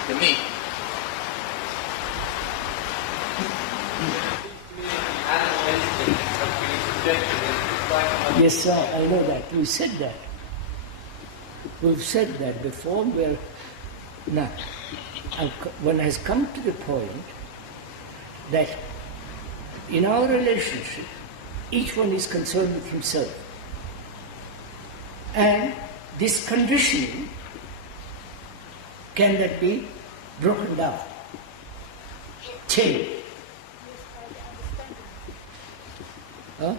the me. Yes, sir, I know that. We said that. We've said that before. Now, one has come to the point that in our relationship, each one is concerned with himself. And this conditioning, can that be broken down? Changed? Huh?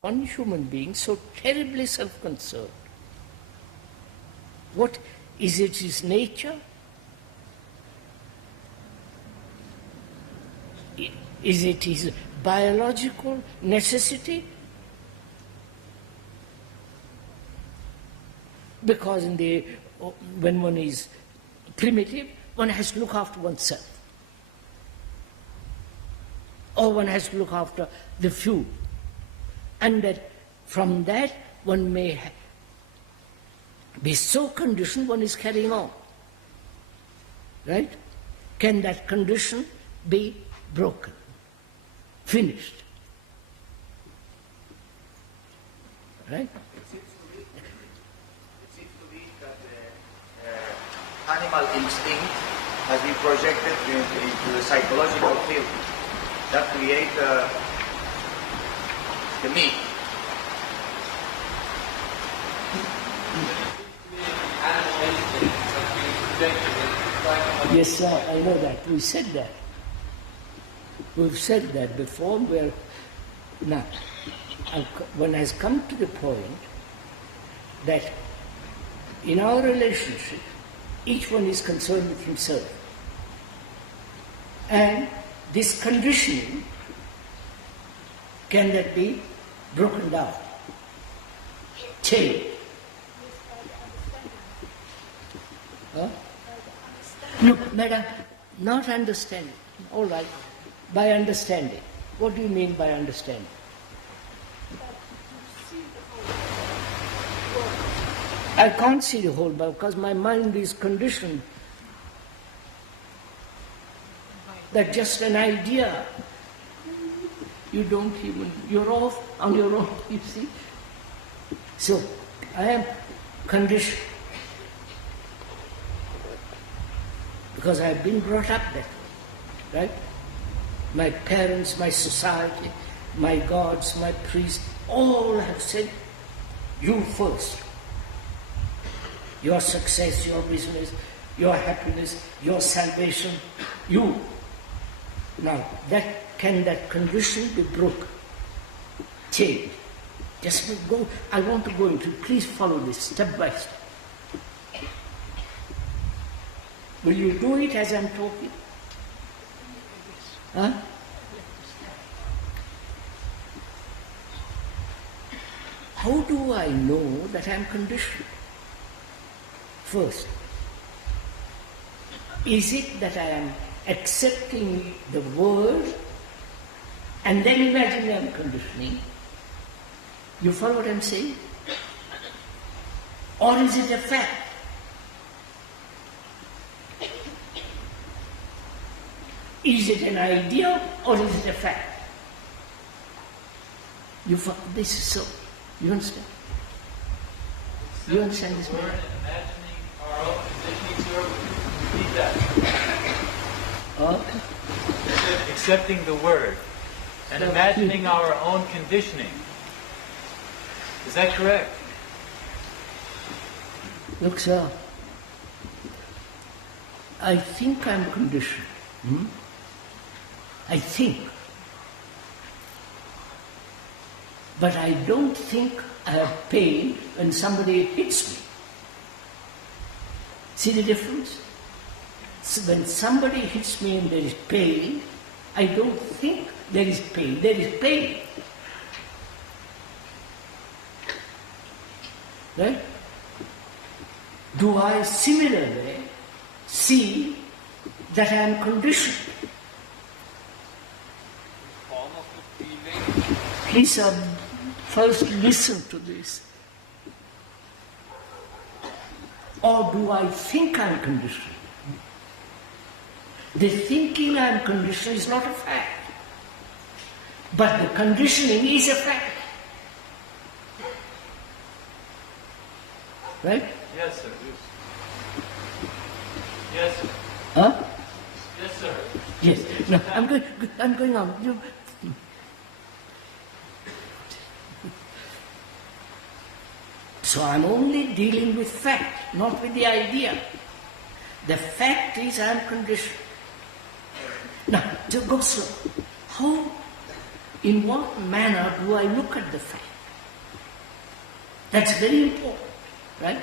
One human being so terribly self-concerned. What is it its nature? Is it his biological necessity? Because when one is primitive, one has to look after oneself. Or one has to look after the few. And that from that one may be so conditioned one is carrying on. Right? Can that condition be broken? Finished? Right? It seems to be that the animal instinct has been projected into the psychological field that create the me. Yes, sir, I know that. We said that. We've said that before. Now, one has come to the point that in our relationship, each one is concerned with himself. And this conditioning, can that be broken down? Changed? Huh? No, madam, not understanding. All right. By understanding. What do you mean by understanding? I can't see the whole because my mind is conditioned. That's just an idea. You don't even, you're off on your own, you see. So, I am conditioned. Because I've been brought up that way, right? My parents, my society, my gods, my priests, all have said, you first. Your success, your business, your happiness, your salvation, you. Now, can that condition be broken? Changed? Just go, I want to go into, please follow this step by step. Will you do it as I'm talking? Huh? How do I know that I'm conditioned? First, is it that I am accepting the word and then imagining I'm conditioning? You follow what I'm saying? Or is it a fact? Is it an idea or is it a fact? This is so. You understand? You understand this? Word and imagining our own conditioning, sir. Repeat that. Accepting the word and imagining our own conditioning. Is that correct? Look, sir, I think I'm conditioned. I think. But I don't think I have pain when somebody hits me. See the difference? So when somebody hits me and there is pain, I don't think there is pain. There is pain. Right? Do I similarly see that I am conditioned? Please first listen to this. Or do I think I am conditioned? The thinking I am conditioned is not a fact. But the conditioning is a fact. Right? Yes, sir. Yes, sir. Huh? Yes, sir. Yes. No, I'm going on. So I'm only dealing with fact, not with the idea. The fact is I'm conditioned. Now, to go slow. How, in what manner do I look at the fact? That's very important, right?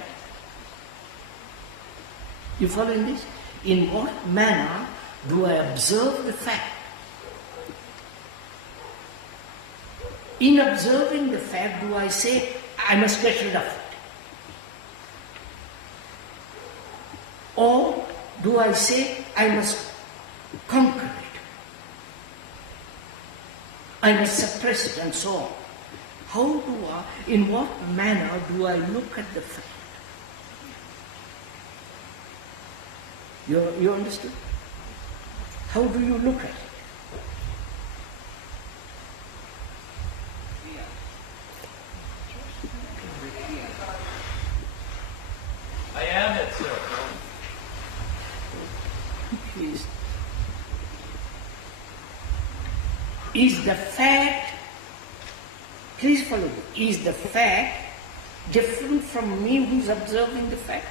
You following this? In what manner do I observe the fact? In observing the fact, do I say, I must get rid of it? Or do I say, I must conquer it? I must suppress it and so on. How do I, in what manner do I look at the fact? You understood? How do you look at it? I am it, sir. Please. Is the fact, please follow me, is the fact different from me who's observing the fact?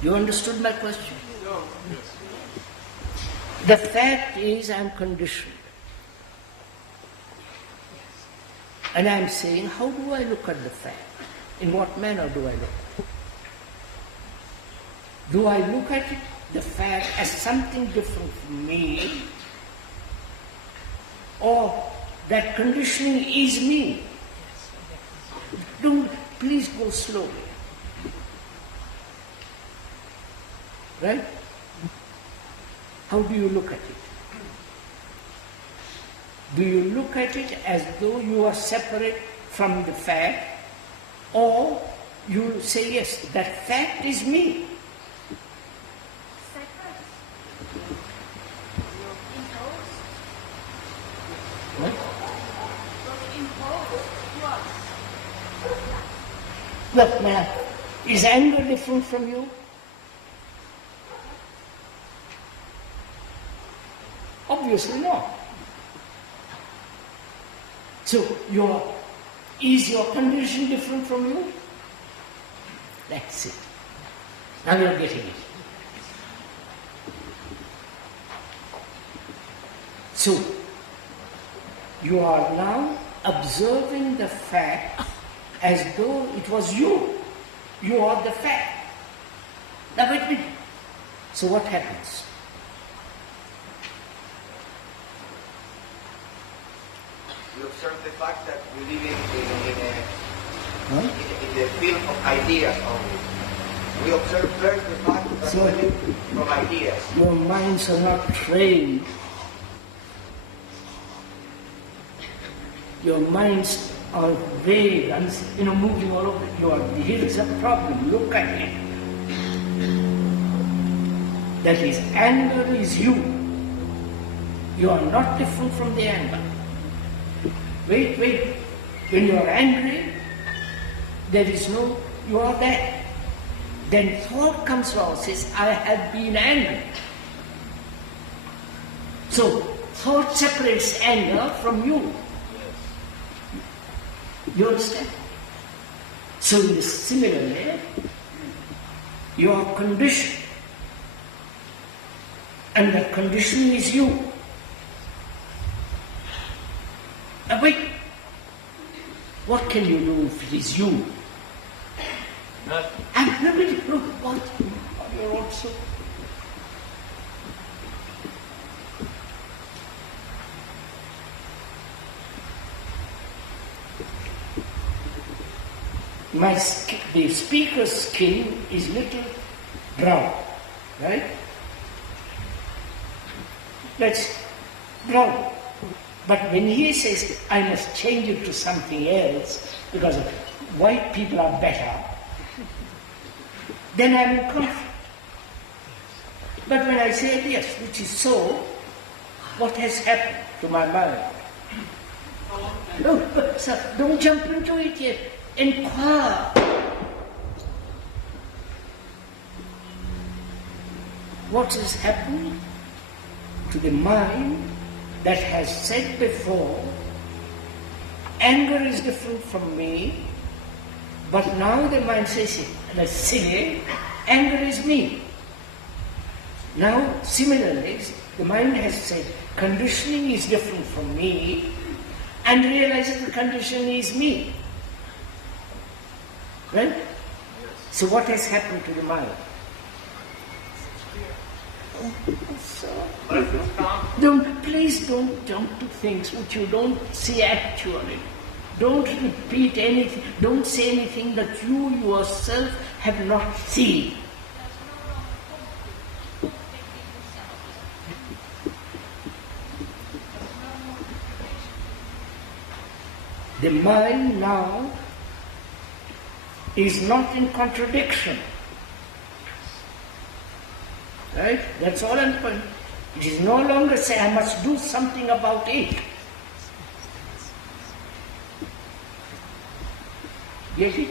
You understood my question? No. The fact is I'm conditioned. And I'm saying, how do I look at the fact? In what manner do I look? Do I look at it, the fact, as something different from me? Or that conditioning is me? Don't, please go slowly. Right? How do you look at it? Do you look at it as though you are separate from the fact, or you say, yes, that fact is me? What? Look, man, is anger different from you? Obviously not. So, is your condition different from you? That's it. Now you're getting it. So, you are now observing the fact as though it was you. You are the fact. Now wait a minute. So what happens? We observe the fact that we live in the field of ideas only. We observe first the fact that we live from ideas. Your minds are not trained. Your minds are vague and moving all over. Here is a problem. Look at it. That is, anger is you. You are not different from the anger. Wait. When you are angry, there is no, you are there. Then thought comes along, says, I have been angry. So, thought separates anger from you. You understand? So, similarly, you are conditioned. And that condition is you. Wait, what can you do if it is you? Nothing. And nobody knows what you are also. The speaker's skin is little brown, right? That's brown. But when he says, I must change it to something else because white people are better, then I'm in conflict. But when I say yes, which is so, what has happened to my mind? No, so don't jump into it yet. Inquire. What has happened to the mind that has said before, anger is different from me, but now the mind says, that's silly, anger is me. Now, similarly, the mind has said, conditioning is different from me, and realizes the conditioning is me. Right? So what has happened to the mind? Please don't jump to things which you don't see actually. Don't repeat anything, don't say anything that you yourself have not seen. The mind now is not in contradiction. Right? That's all I'm saying. It is no longer say I must do something about it. Get it?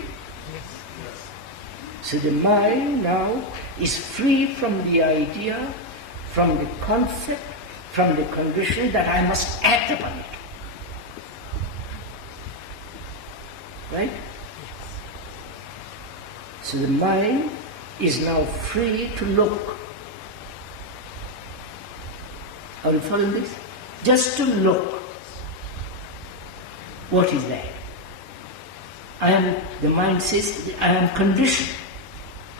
So the mind now is free from the idea, from the concept, from the condition that I must act upon it. Right? So the mind is now free to look. Are you following this? Just to look. What is that? The mind says, I am conditioned.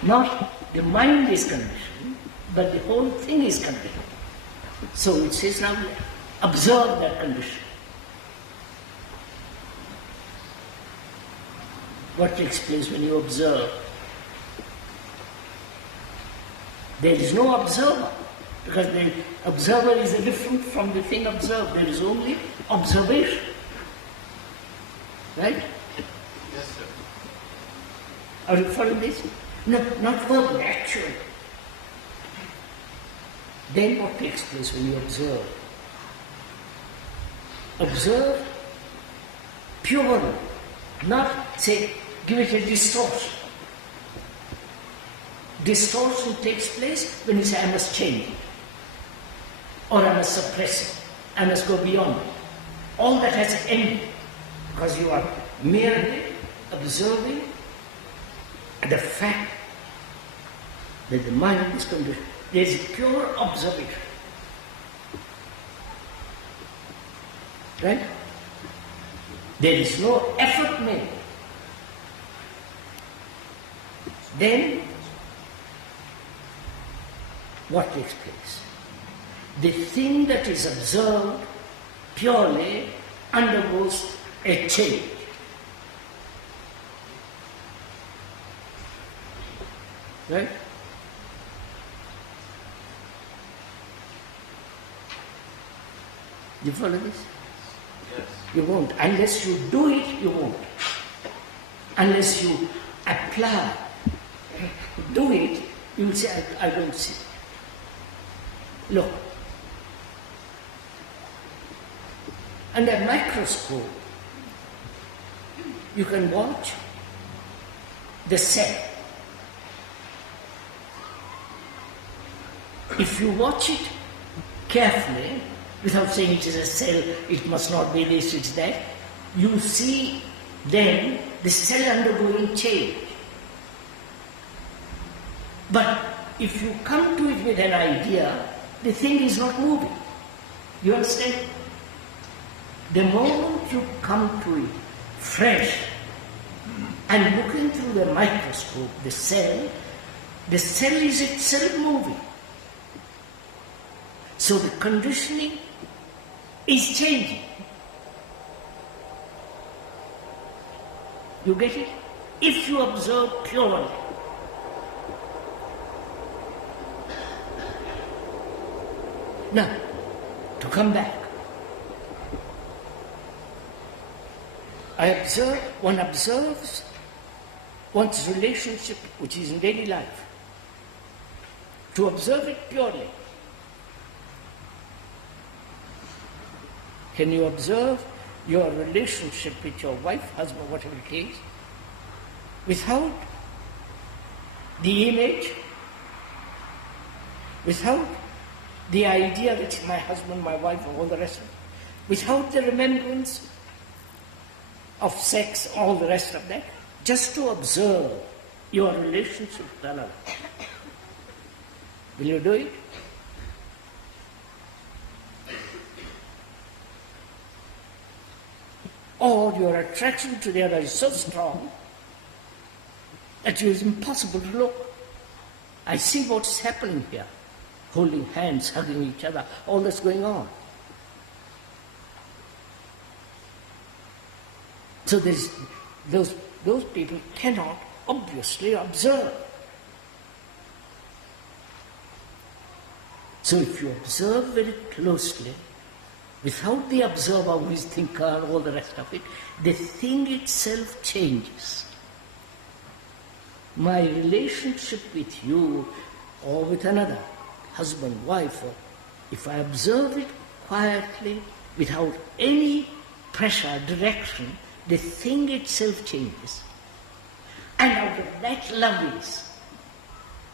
Not the mind is conditioned, but the whole thing is conditioned. So it says now, observe that condition. What takes place when you observe? There is no observer, because the observer is different from the thing observed. There is only observation. Right? Yes, sir. Are you following this? No, not verbally, actually. Then what takes place when you observe? Observe purely, not say, give it a distortion. Distortion takes place when you say, I must change it, or I must suppress it, I must go beyond it. All that has ended, because you are merely observing the fact that the mind is conditioned. There is pure observation. Right? There is no effort made. Then, what takes place? The thing that is observed purely undergoes a change. Right? You follow this? Yes. You won't. Unless you do it, you won't. Unless you apply, do it, you will say, I don't see. Look. Under a microscope, you can watch the cell. If you watch it carefully, without saying it is a cell, it must not be this, it's that, you see then the cell undergoing change. But if you come to it with an idea, the thing is not moving. You understand? The moment you come to it fresh and looking through the microscope, the cell is itself moving. So the conditioning is changing. You get it? If you observe purely. Now, to come back. One observes one's relationship, which is in daily life. To observe it purely. Can you observe your relationship with your wife, husband, whatever it is, without the image, without the idea that it's my husband, my wife, and all the rest of it, without the remembrance of sex, all the rest of that, just to observe your relationship with another. Will you do it? Or your attraction to the other is so strong that it is impossible to look. I see what's happening here. Holding hands, hugging each other, all that's going on. So those people cannot obviously observe. So if you observe very closely, without the observer who is thinker and all the rest of it, the thing itself changes. My relationship with you or with another, husband, wife, or if I observe it quietly, without any pressure, direction, the thing itself changes. And out of that love is.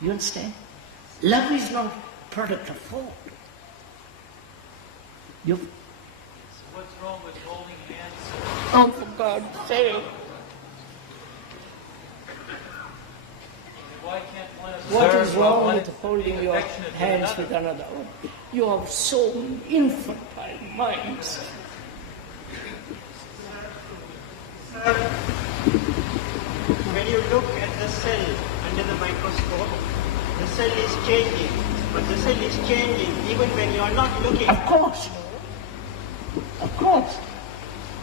You understand? Love is not a product of thought. So what's wrong with holding hands? Oh, for God's sake. Why can't one observe What is wrong one with holding your hands with another? You have so infantile minds. When you look at the cell under the microscope, the cell is changing. But the cell is changing even when you are not looking. Of course. Of course.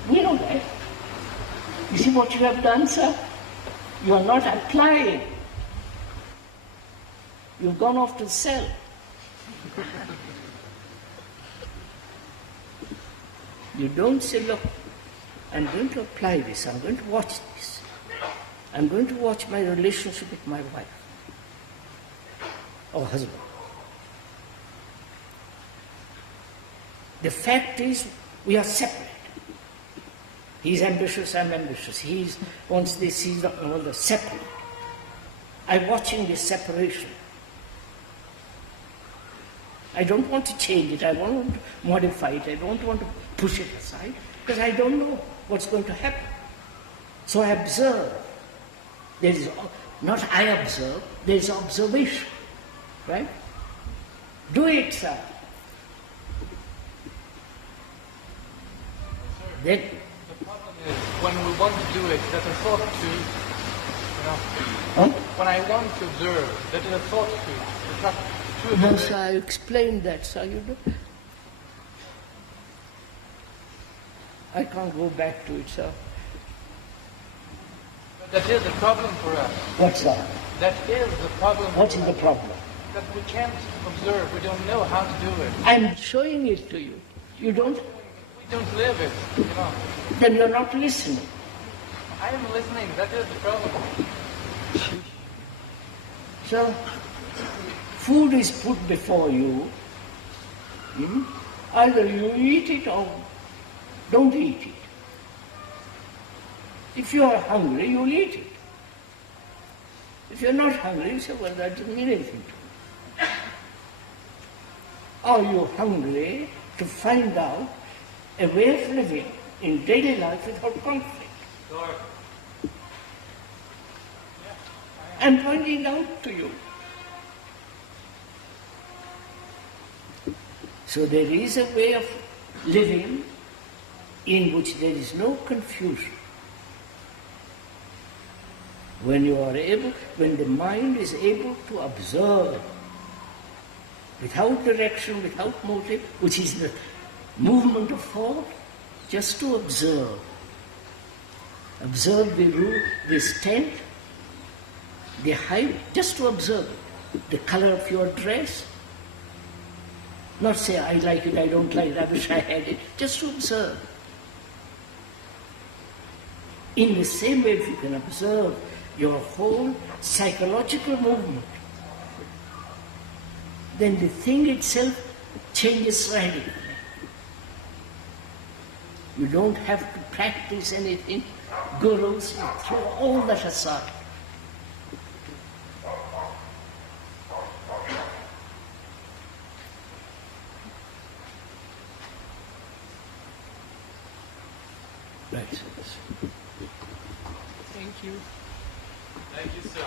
We know that. You see what you have done, sir? You are not applying. You've gone off to the cell. You don't say, look, I'm going to apply this, I'm going to watch this. I'm going to watch my relationship with my wife or husband. The fact is, we are separate. He's ambitious, I'm ambitious. He wants this, he's not, all the separate. I'm watching this separation. I don't want to change it, I don't want to modify it, I don't want to push it aside, because I don't know what's going to happen. So I observe. There is not I observe, there is observation. Right? Do it, sir. Then the problem is when we want to do it, there's a thought to, when I want to observe, there is a thought to. It's not true. No, sir, I explained that, sir. You know. I can't go back to it, sir. But that is the problem for us. What's that? That is the problem. What is the problem? That we can't observe. We don't know how to do it. I'm showing it to you. You don't? We don't live it, Then you're not listening. I am listening. That is the problem. So, food is put before you. Either you eat it or don't eat it. If you are hungry, you'll eat it. If you're not hungry, you say, well, that doesn't mean anything to me. Are you hungry to find out a way of living in daily life without conflict? Sure. I'm pointing out to you. So there is a way of living in which there is no confusion. When the mind is able to observe without direction, without motive, which is the movement of thought, just to observe. Observe the room, this tent, the height, just to observe it. The color of your dress. Not say, I like it, I don't like it, I wish I had it. Just to observe. In the same way, if you can observe your whole psychological movement, then the thing itself changes radically. You don't have to practice anything. Gurus, you throw all that aside. Right. Thank you. Thank you, sir.